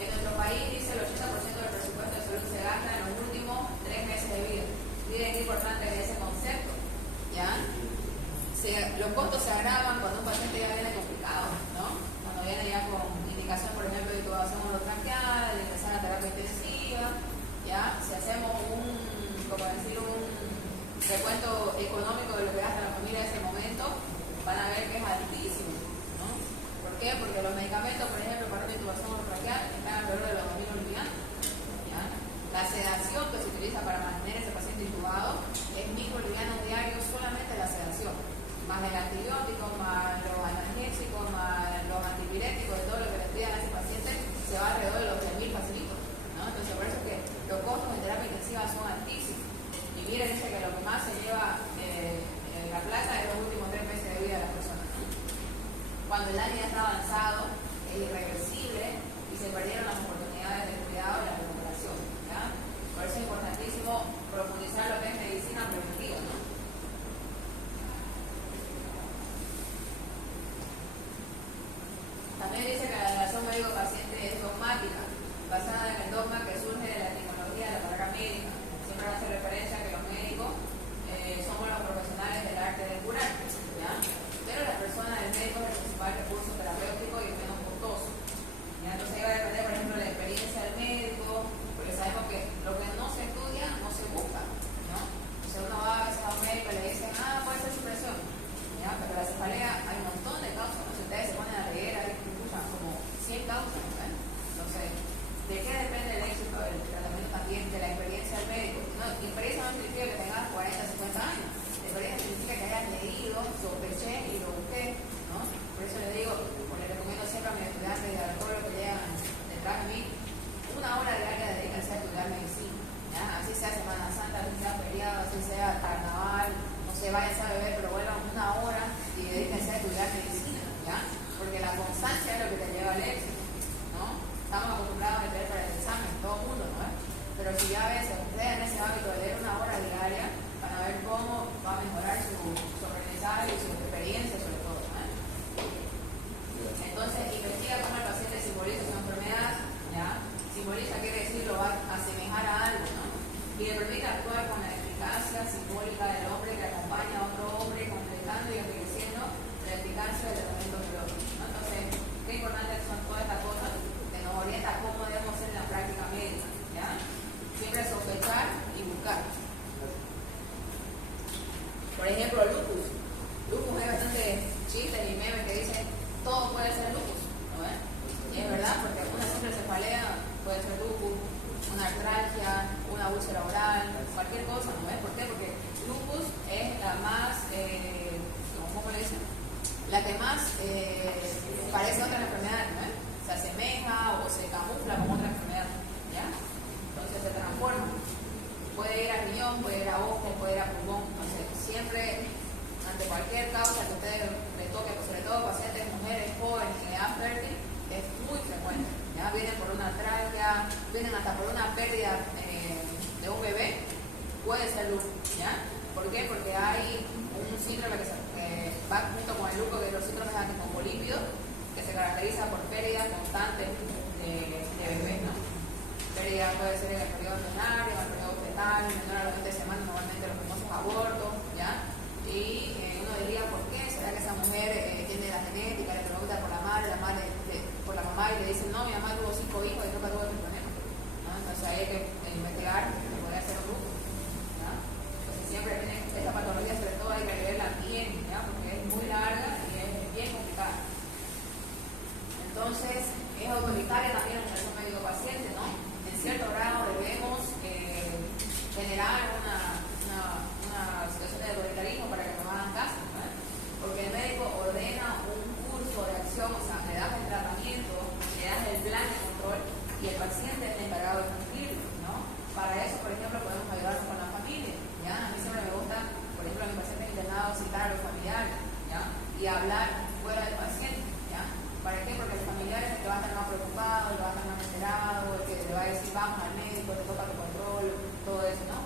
En nuestro país dice el 80% del presupuesto de salud se gasta en los últimos 3 meses de vida. Miren qué importante es ese concepto, ¿ya? Los costos se agravan cuando un paciente ya viene complicado, ¿no? Cuando viene ya con indicación, por ejemplo, de intubación orotraqueal, de ingresar a terapia intensiva, ¿ya? Si hacemos un recuento económico de lo que gasta la familia en ese momento, van a ver que es altísimo, ¿no? ¿Por qué? Porque los medicamentos, por ejemplo, para una intubación orotraqueal están alrededor de los 2.000 bolivianos, ¿ya? La sedación que se utiliza para mantener ese paciente intubado es 1.000 bolivianos diarios, solamente la sedación, más el antibiótico, más los analgésicos, más los antipiréticos, de todo lo que le pidan a ese paciente, se va alrededor de los 3.000 facilitos, ¿no? Entonces, por eso es que los costos en terapia intensiva son altísimos. Y miren, dice que lo que más se lleva la plata es los últimos 3 meses de vida de la persona, ¿no? Cuando el daño ya está avanzado, es irreversible y se perdieron las oportunidades de cuidado y la recuperación, ¿ya? Por eso es importantísimo profundizar lo que es medicina preventiva, ¿no? También dice que la relación médico-paciente es dogmática, basada en el dogma que surge de la etimología de la palabra médica. Siempre hace referencia a que los médicos somos los profesionales del arte de curar, ¿ya? Pero la persona del médico es el principal recurso terapéutico y el menos costoso, ¿ya? Entonces va a depender, por ejemplo, de la experiencia del médico, porque sabemos que lo que no se estudia no se busca, ¿no? Entonces uno va a veces a un médico y le dicen, puede ser supresión, ¿ya? Pero la cefalea hay un montón de causas, ¿no? Si ustedes se ponen a leer, hay como 100 causas, ¿no? Entonces, ¿de qué depende el éxito del tratamiento también? De la experiencia del médico. No, experiencia no significa que tengas 40, 50 años. La experiencia significa que hayas leído, sospeché y lo busqué, ¿no? Por eso le digo, o le recomiendo siempre a mis estudiantes y a todos los que llegan detrás de mí, ya ves, ustedes en ese hábito de leer una hora diaria para ver cómo va a mejorar su aprendizaje y su experiencia sobre todo. Entonces, investiga cómo el paciente simboliza su enfermedad, ¿ya? Simboliza quiere decir lo va a asemejar a algo, ¿no? Y le permite actuar con la eficacia simbólica del hombre que acompaña a otro hombre, completando y enriqueciendo la eficacia del elemento biológico, ¿no? Entonces, qué importantes son todas estas cosas que nos orienta a cómo debemos hacer en la práctica médica, ¿ya? Siempre sospechar y buscar. Por ejemplo, lupus. Lupus es bastante chiste y meme que dice todo puede ser lupus, ¿no ves? Y es verdad, porque una simple cefalea puede ser lupus, una artralgia, una úlcera oral, cualquier cosa, ¿no ves? ¿Por qué? Porque lupus es la más, ¿cómo le dicen? La que más parece a otra enfermedad, ¿no ves? Se asemeja o se camufla como otra enfermedad, ¿ya? Entonces se transforma. Puede ir a riñón, puede ir a ojo, puede ir a pulmón. Entonces, siempre, ante cualquier causa que a ustedes les toque, pues sobre todo pacientes, mujeres jóvenes en edad fértil, es muy frecuente. ¿Ya? Vienen por una artralgia, vienen hasta por una pérdida de un bebé, puede ser lupus, ¿ya? ¿Por qué? Porque hay un síndrome que va junto con el lupus, que es los síndromes antifosfolípidos, que se caracteriza por pérdidas constantes de bebés, ¿no? Pérdida puede ser en el periodo embrionario, en el periodo fetal, menor a los 20 semanas, normalmente los famosos abortos, ¿ya? Y uno diría, ¿por qué? ¿Será que esa mujer tiene la genética, le pregunta por la madre por la mamá y le dice, no, mi mamá tuvo 5 hijos y nunca tuvo este problema, ¿no? Entonces hay que investigar que podría ser un grupo, ¿ya? Entonces siempre tiene esta patología, sobre todo hay que leerla bien, ¿ya? Porque es muy larga y es bien complicada. Entonces, es autoritaria también la relación médico-paciente, ¿no? En cierto grado debemos generar una situación de autoritarismo para que nos hagan caso, ¿no? Porque el médico ordena un curso de acción, o sea, le das el tratamiento, le das el plan de control y el paciente es el encargado de cumplirlo, ¿no? Para eso, por ejemplo, podemos ayudarnos con la familia, ¿ya? A mí siempre me gusta, por ejemplo, a mi paciente internado citar a los familiares, ¿ya? Y hablar fuera del paciente, ¿ya? ¿Para qué? Porque el familiar es el que va a estar más preocupado, el que va a estar más enterado, el que le va a decir vamos al médico, te toca tu control, todo eso, ¿no?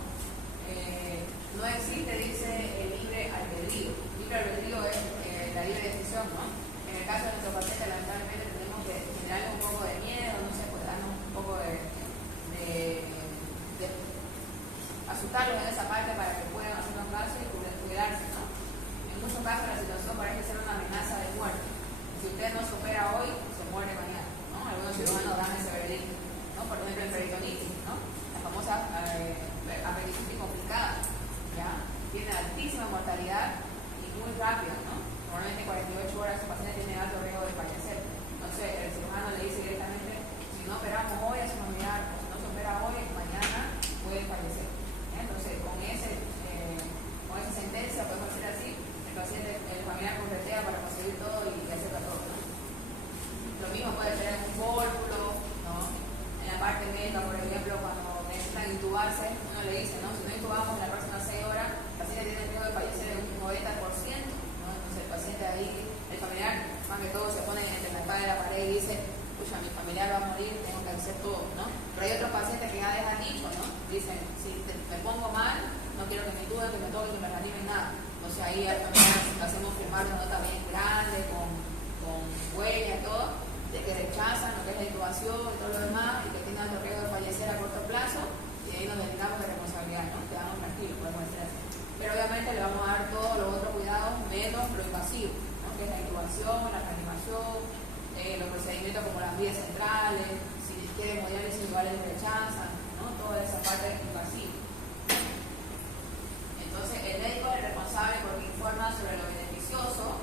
No existe, dice, el libre albedrío. Libre albedrío es la libre decisión, ¿no? En el caso de nuestro paciente, lamentablemente tenemos que generarle un poco de miedo, no sé, pues darnos un poco de asustarlos en esa parte para que puedan hacernos caso y cuidarse, ¿no? En muchos casos la situación parece ser una amenaza de muerte. Si usted no se opera hoy, se muere mañana, ¿no? Algunos cirujanos dan ese veredicto, ¿no? Por ejemplo, el peritonitis, ¿no? La famosa apendicitis complicada, ¿ya? Tiene altísima mortalidad y muy rápida, ¿no? Normalmente 48 horas el paciente tiene alto riesgo de fallecer. Entonces, el cirujano le dice directamente, si no operamos hoy es un familiar, o si no se opera hoy, mañana puede fallecer, ¿ya? Entonces, con esa sentencia, podemos decir así, el familiar corretea para conseguir todo y acepta todo, ¿no? Lo mismo puede ser en un cálculo, ¿no? En la parte médica, por ejemplo, cuando necesitan intubarse, uno le dice, ¿no? Si no intubamos en las próximas 6 horas, el paciente tiene riesgo de fallecer en un 90%, ¿no? Entonces el paciente ahí, el familiar, más que todo, se pone entre la espada de la pared y dice, pucha, mi familiar va a morir, tengo que hacer todo, ¿no? Pero hay otros pacientes que ya dejan dicho, ¿no? Dicen, si me pongo mal, no quiero que me intuben, que me toquen, que me reanimen, nada. O sea, ahí hacemos firmar una nota bien grande, con huella y todo, de que rechazan lo que es la intubación y todo lo demás, y que tienen alto riesgo de fallecer a corto plazo, y ahí nos deslindamos de responsabilidad, ¿no? Quedamos tranquilos, podemos decir así. Pero obviamente le vamos a dar todos los otros cuidados menos lo invasivo, ¿no? Que es la intubación, la reanimación, los procedimientos como las vías centrales, si quieren diálisis igual les rechazan, ¿no? Toda esa parte invasiva. Entonces, el médico es el responsable porque informa sobre lo beneficioso,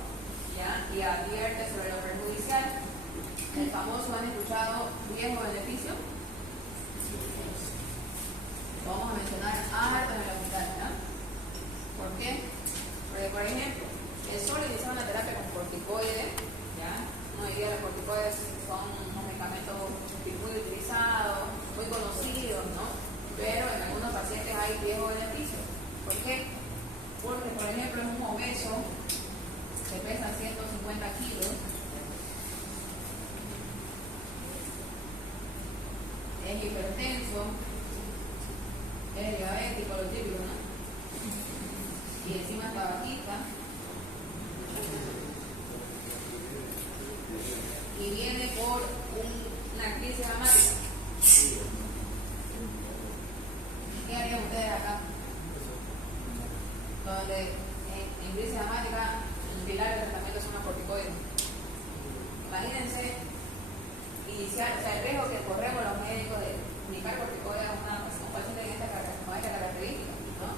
¿ya? Y advierte sobre lo perjudicial. El famoso, ¿han escuchado riesgo-beneficio? Lo vamos a mencionar harto en el hospital, ¿ya? ¿Por qué? Porque, por ejemplo, el solo inicia una terapia con corticoides, ¿ya? Uno diría que los corticoides son unos medicamentos muy utilizados, muy conocidos, ¿no? Pero en algunos pacientes hay riesgo-beneficio. ¿Por qué? Porque, por ejemplo, es un obeso que pesa 150 kilos, es hipertenso, es diabético, lo típico, ¿no? Y encima es tabaquista. Y viene por una crisis asmática. ¿Qué harían ustedes acá? Donde en crisis asmática el pilar del tratamiento es una corticoide. Imagínense iniciar, o sea, el riesgo que corremos los médicos de indicar corticoides a un paciente con esta característica, ¿no?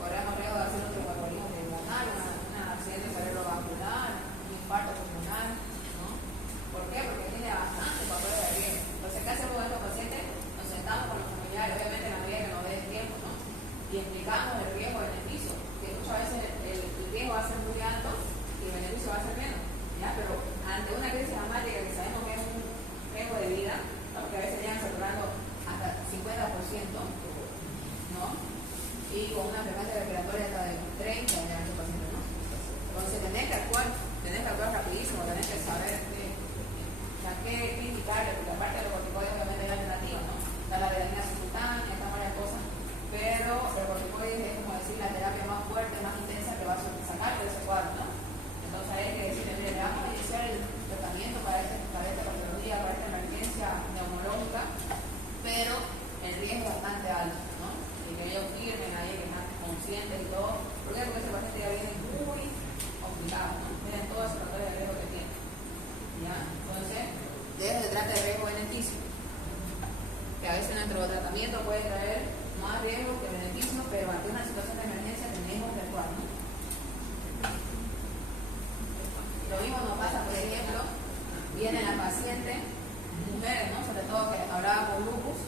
Corremos riesgo de hacer un tromboembolismo pulmonar, un accidente cerebrovascular, un infarto pulmonar, ¿no? ¿Por qué? Porque tiene bastante factores de riesgo. Entonces, ¿qué hacemos con estos pacientes? Nos sentamos con los familiares, obviamente en la medida que nos dé el tiempo, ¿no? Y explicamos el riesgo-beneficio, que muchas veces el riesgo va a ser muy alto y el beneficio va a ser menos, ¿ya? Pero ante una crisis asmática que sabemos que es un riesgo de vida, ¿no? Porque a veces llegan saturando hasta 50%, ¿no? Y con una frecuencia respiratoria hasta de 30 ya en ese paciente, ¿no? Entonces tenés que actuar rapidísimo, tenés que saber qué indicarle, porque aparte de los corticoides obviamente hay alternativas, ¿no? Está la betamina subcutánea, están varias cosas, pero el corticoide es como decir la terapia más fuerte, más intensa que va a sacar de ese cuadro, ¿no? Entonces hay que decirle, mire, le vamos a iniciar el tratamiento para esta patología, para esta emergencia neumológica, pero el riesgo es bastante alto, ¿no? Y que ellos firmen ahí, que están conscientes y todo. ¿Por qué? Porque ese paciente ya viene muy complicado, ¿no? Miren todos esos factores de riesgo que tiene. ¿Ya? Entonces, de eso se trata de riesgo-beneficio. Que a veces nuestro tratamiento puede traer más riesgo que beneficio, pero ante una situación de emergencia tenemos que actuar, ¿no? Lo mismo nos pasa, por ejemplo, viene la paciente, mujeres, ¿no? Sobre todo que hablaba con lupus.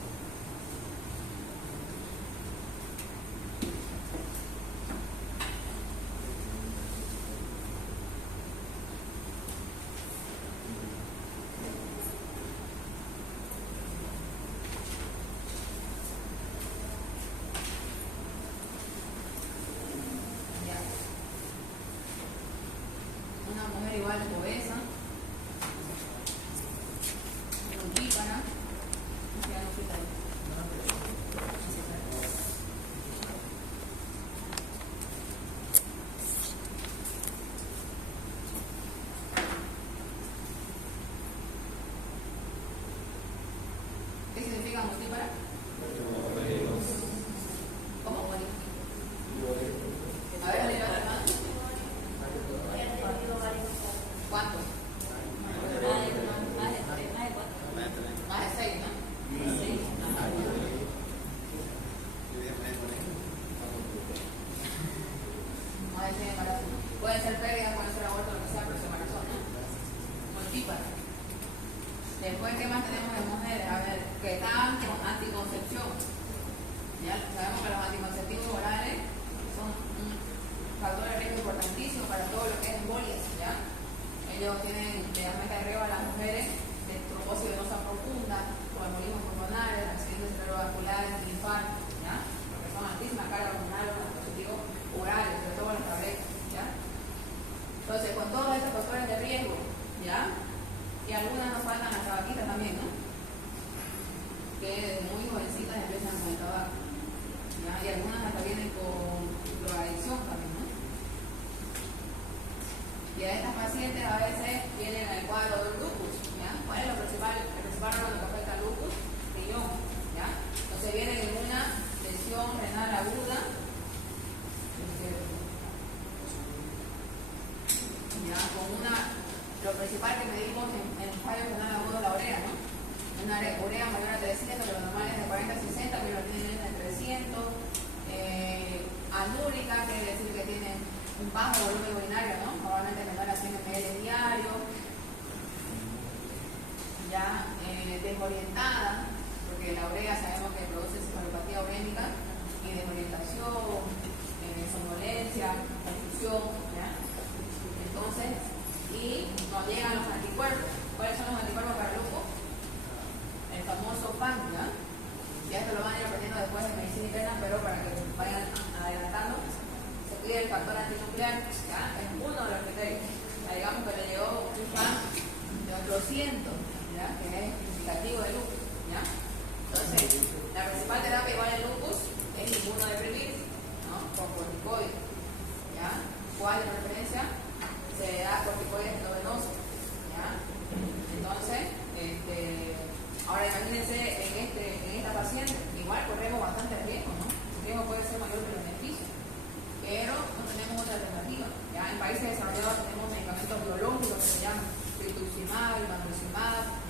Una mujer igual obesa, nudípara, ¿qué significa multípara? ¿Cómo? A ver, levanta la mano. ¿Cuánto? Más de 6, ¿no? Sí. Más de 6 embarazos. Pueden ser pérdidas, pueden ser abortos, lo que sea, pero se embarazó, ¿no? Multípara. Después, ¿qué más tenemos de mujeres? A ver, que están con anticoncepción. Ya sabemos que los anticonceptivos orales son un factor de riesgo importantísimo para todo lo que es embolias, ¿ya? Ellos tienen realmente de riesgo a las mujeres de trombosis venosa profunda, o embolismos pulmonares, accidentes cerebrovasculares, infartos, ¿ya? Porque son altísimas cargas pulmonares, los anticonceptivos orales, sobre todo las tabletas, ¿ya? Entonces, con todos estos factores de riesgo, ¿ya? Y algunas nos faltan las tabaquistas también, ¿no? Que desde muy jovencitas empiezan con el tabaco, ¿ya? Y algunas hasta vienen con drogadicción también, ¿no? Y a estas pacientes a veces vienen al cuadro del lupus, ¿ya? ¿Cuál es el principal órgano que afecta al lupus? Riñón, ¿ya? Entonces vienen en una lesión renal aguda, ¿ya? Con lo principal que medimos en el fallo renal agudo es la urea, ¿no? Una urea mayor a 300, pero normal es de 40 a 60, pero tienen de 300. Anúrica, quiere decir que tienen un bajo volumen urinario, ¿no? Normalmente menor a 100 ml diario. Ya desorientada, porque la urea sabemos que produce cefalopatía urémica y desorientación, somnolencia, confusión, ¿ya? Entonces, y nos llegan los anticuerpos. ¿Cuáles son los anticuerpos para el lupus? El famoso PAN, ¿ya? Ya esto lo van a ir aprendiendo después de medicina interna, pero para que vayan adelantando, se pide el factor antinuclear, ¿ya? Es uno de los criterios. Ya digamos que le llegó un PAN de 800, ¿ya? Que es significativo de lupus, ¿ya? Entonces, la principal terapia igual en lupus es con corticoides, ¿ya? ¿Cuál es la referencia? Se da corticoides endovenosos, ¿ya? Entonces, ahora imagínense en esta paciente, igual corremos bastante riesgo, ¿no? El riesgo puede ser mayor que el beneficio, pero no tenemos otra alternativa. ¿Ya? En países desarrollados tenemos medicamentos biológicos que se llaman rituximab, imatinib,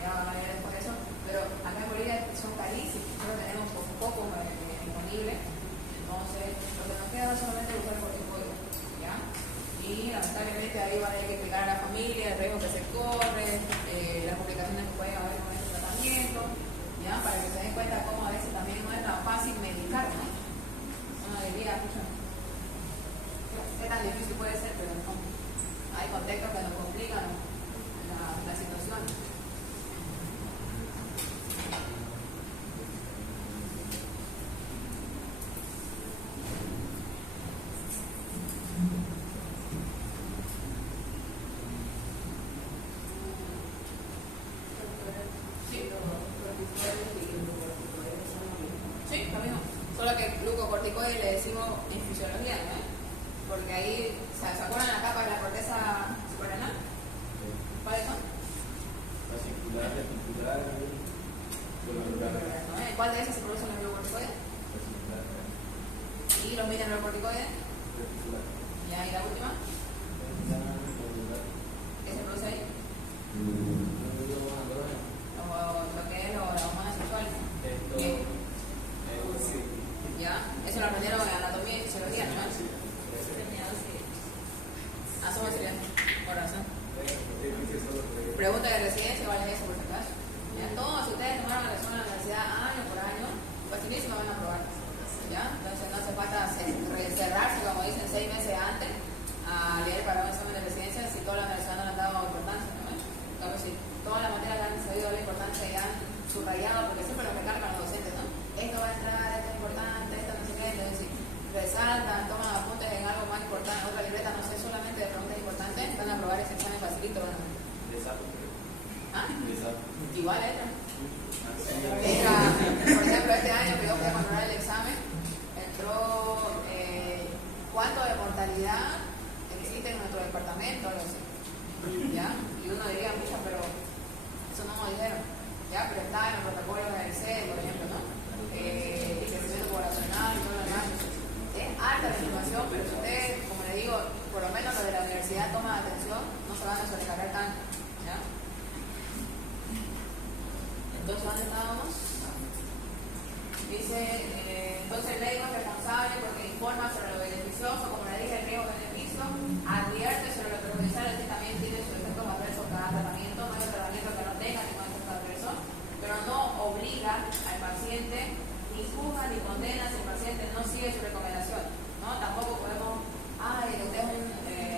ya van a ver después de eso, pero acá en Bolivia son carísimos, solo tenemos poco disponible, entonces lo que nos queda es solamente usar corticoides, ¿ya? Y lamentablemente ahí van a tener que explicar a la familia el riesgo que se corre, las complicaciones que pueden haber con este tratamiento, ¿ya? Para que se den cuenta cómo a veces también no es tan fácil medicar, ¿no? Uno diría, qué tan difícil puede ser, pero no. Hay contextos que nos complican la situación. Sí, lo mismo. Solo que glucocorticoides le decimos en fisiología, ¿no? Porque ahí, ¿se acuerdan la capa de la corteza suprarrenal? ¿Cuáles son? La circular, la circular, ¿En cuál de esas se producen los glucocorticoides? ¿Y los mineralocorticoides? ¿Y ahí la última? ¿Qué se produce ahí? Lo que es la hormona sexual. ¿Ya? Eso lo aprendieron en anatomía y fisiología, ¿no? Somos estudiantes, por razón. Pregunta de residencia, ¿vale eso por si acaso? ¿Ya? Todos ustedes tomaron la razón en la universidad año por año, facilísimo van a aprobar. ¿Ya? Entonces no hace falta cerrarse, como dicen, 6 meses antes a leer para un examen de residencia si toda la universidad no le han dado importancia, ¿no? Como si todas las materias le han sabido la importancia y han subrayado, porque siempre lo recargan los docentes, ¿no? Esto va a entrar, esto es importante, esto no sé qué, entonces si resaltan, toman apuntes en algo más importante, en otra libreta, no sé, solamente de preguntas importantes, van a aprobar ese examen facilito, ¿no? ¿Ah? Igual entra. Por ejemplo, este año que yo fui a controlar el examen, entró cuánto de mortalidad existe en nuestro departamento, algo así. ¿Ya? Y uno diría, mucha, pero eso no nos dijeron. ¿Ya? Pero está en los protocolos del CED, por ejemplo, ¿no? El crecimiento poblacional y todo lo demás. Es alta la información, pero si ustedes, como le digo, por lo menos los de la universidad toman atención, no se van a sobrecargar tanto. ¿Ya? Entonces, ¿dónde estábamos? Dice, entonces el médico es responsable porque informa sobre lo beneficioso, como le dije, el riesgo-beneficio, advierte sobre lo perjudicial, es que también tiene su efecto adverso cada tratamiento, no hay tratamiento que no tenga ningún efecto adverso, pero no obliga al paciente, ni juzga ni condena si el paciente no sigue su recomendación, ¿no? Tampoco podemos, usted es un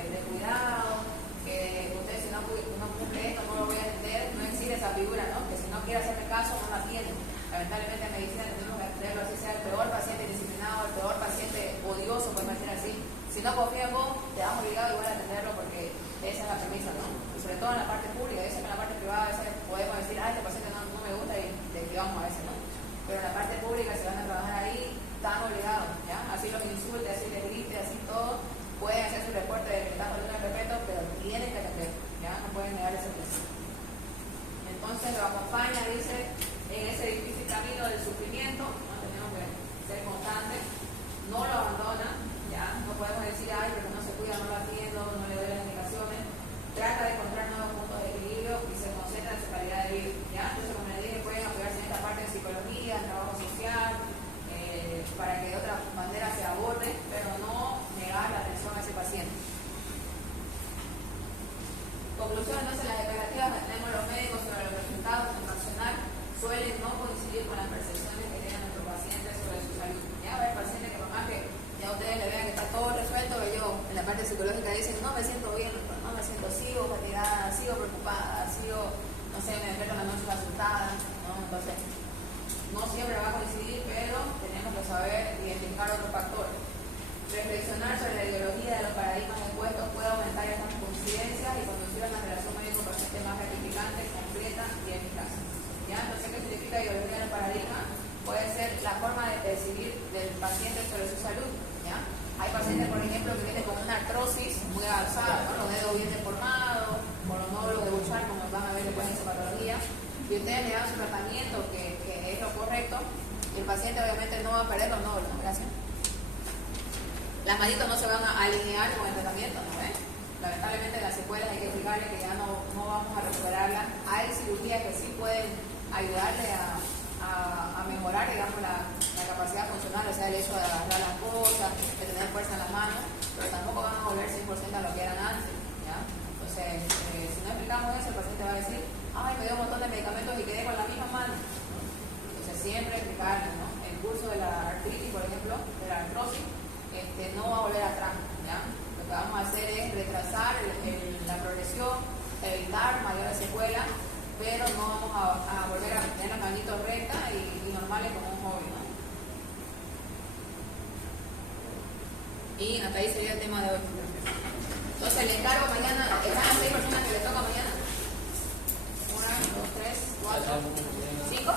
descuidado, que usted si no cumple esto no lo voy a atender, no existe esa figura, ¿no? Que si no quiere hacerme caso no la tiene. Lamentablemente en medicina tenemos que atenderlo así, sea el peor paciente disciplinado, el peor paciente odioso, podemos decir así. Si no confía en vos, te vas obligado igual a atenderlo porque esa es la premisa, ¿no? Y sobre todo en la parte pública, y eso que en la parte privada a veces podemos decir, este paciente no me gusta y le esquivamos a veces, ¿no? Pero en la parte pública, si van a trabajar ahí, están obligados, ¿ya? Así los insulte, así les grite, así todo, pueden hacer su reporte de que están faltando el respeto, pero tienen que atender, ¿ya? No pueden negar ese principio. Entonces lo acompaña, dice, en ese difícil camino del sufrimiento, ¿no? Tenemos que ser constantes, no lo abandona, ¿ya? No podemos decir, pero no se cuida, no lo atiendo, no le doy las indicaciones, trata de encontrar nuevos puntos de equilibrio y se concentra en su calidad de vida, ¿ya? Entonces, como les dije, pueden apoyarse en esta parte de psicología, en trabajo social, para que de otra manera se aborde, pero no negar la atención a ese paciente. Conclusión, entonces, las expectativas que tenemos los médicos sobre los resultados en accionar suelen no coincidir con las percepciones que tienen nuestros pacientes sobre su salud. Ya va a haber pacientes que por más que ya ustedes le vean que está todo resuelto, ellos en la parte psicológica dicen, no me siento bien, no me siento, sigo fatigada, sigo preocupada, sigo, no sé, me despierto en la noche asustada, ¿no? Entonces, no siempre va a coincidir, pero tenemos que saber identificar otros factores. Reflexionar sobre la ideología de los paradigmas expuestos puede aumentar estas coincidencias y conducir a una relación médico-paciente más gratificante, completa y eficaz. ¿Ya? Entonces, ¿qué significa ideología del paradigma? Puede ser la forma de percibir del paciente sobre su salud. ¿Ya? paciente, por ejemplo, que viene con una artrosis muy avanzada, ¿no? Los dedos bien deformados, con los nódulos de Bouchard, como van a ver después en su patología, y ustedes le dan su tratamiento, que es lo correcto, y el paciente obviamente no va a perder los nódulos, ¿no? Gracias. Las manitos no se van a alinear con el tratamiento, ¿no ven? Lamentablemente las secuelas hay que explicarle que ya no vamos a recuperarlas. Hay cirugías que sí pueden ayudarle a mejorar, digamos, la capacidad funcional, o sea, el hecho de agarrar las cosas, de tener fuerza en las manos, pero tampoco van a volver 100% a lo que eran antes, ¿ya? Entonces, si no explicamos eso, el paciente va a decir, ay, me dio un montón de medicamentos y quedé con la misma mano. Entonces, siempre explicarle, ¿no? El curso de la artritis, por ejemplo, de la artrosis, no va a volver atrás, ¿ya? Lo que vamos a hacer es retrasar la progresión, evitar mayores secuelas, pero no vamos a volver a tener las manitos rectas y normales como un joven, ¿no? Y hasta ahí sería el tema de hoy. Entonces le encargo mañana, ¿están las 6 personas que le toca mañana? 1, 2, 3, 4, 5,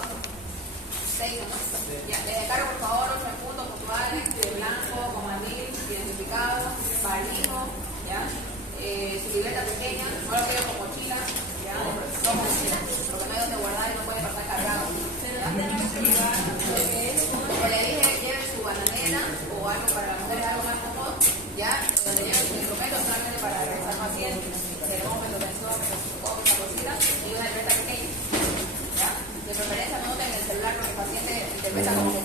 6, ¿no? Ya, les encargo por favor 8 puntos puntuales de blanco, comandil, identificado, barrijo, ¿ya? Su libreta pequeña, no lo quiero con mochila, ¿ya? Porque no hay donde guardar y no puede pasar cargado. Como le dije, lleve su bananera o algo para la mujer, algo más cómodo, ¿ya? Donde lleve su instrumento solamente para realizar pacientes, termómetro, tensómetro, otra cosita y una libreta pequeña, ¿ya? De preferencia no noten el celular porque el paciente interpreta como que